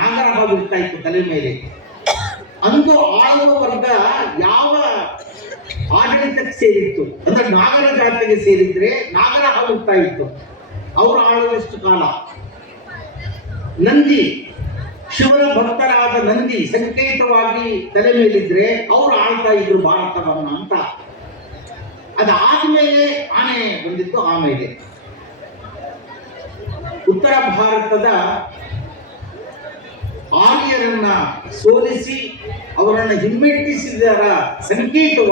ನಾಗರ ಹಾವು ಇರ್ತಾ ಇತ್ತು ತಲೆ ಮೇಲೆ. ಅಂದು ಆಳುವ ವರ್ಗ ಯಾವ ಆಡಳಿತಕ್ಕೆ ಸೇರಿತ್ತು ಅಂದ್ರೆ ನಾಗರ ಜಾತಿಗೆ ಸೇರಿದ್ರೆ ನಾಗರ ಹಾವು ಇರ್ತಾ ಇತ್ತು, ಅವರು ಆಳುವಷ್ಟು ಕಾಲ. ನಂದಿ, ಶಿವನ ಭಕ್ತರಾದ ನಂದಿ ಸಂಕೇತವಾಗಿ ತಲೆ ಮೇಲಿದ್ರೆ ಅವರು ಆಳ್ತಾ ಇದ್ರು ಭಾರತವನ್ನ ಅಂತ. ಅದಾದ್ಮೇಲೆ ಆನೆ ಬಂದಿತ್ತು. ಆಮೇಲೆ ಉತ್ತರ ಭಾರತದ ಆರ್ಯರನ್ನ ಸೋಲಿಸಿ ಅವರನ್ನು ಹಿಮ್ಮೆಟ್ಟಿಸಿದರ ಸಂಕೇತವಾಗಿ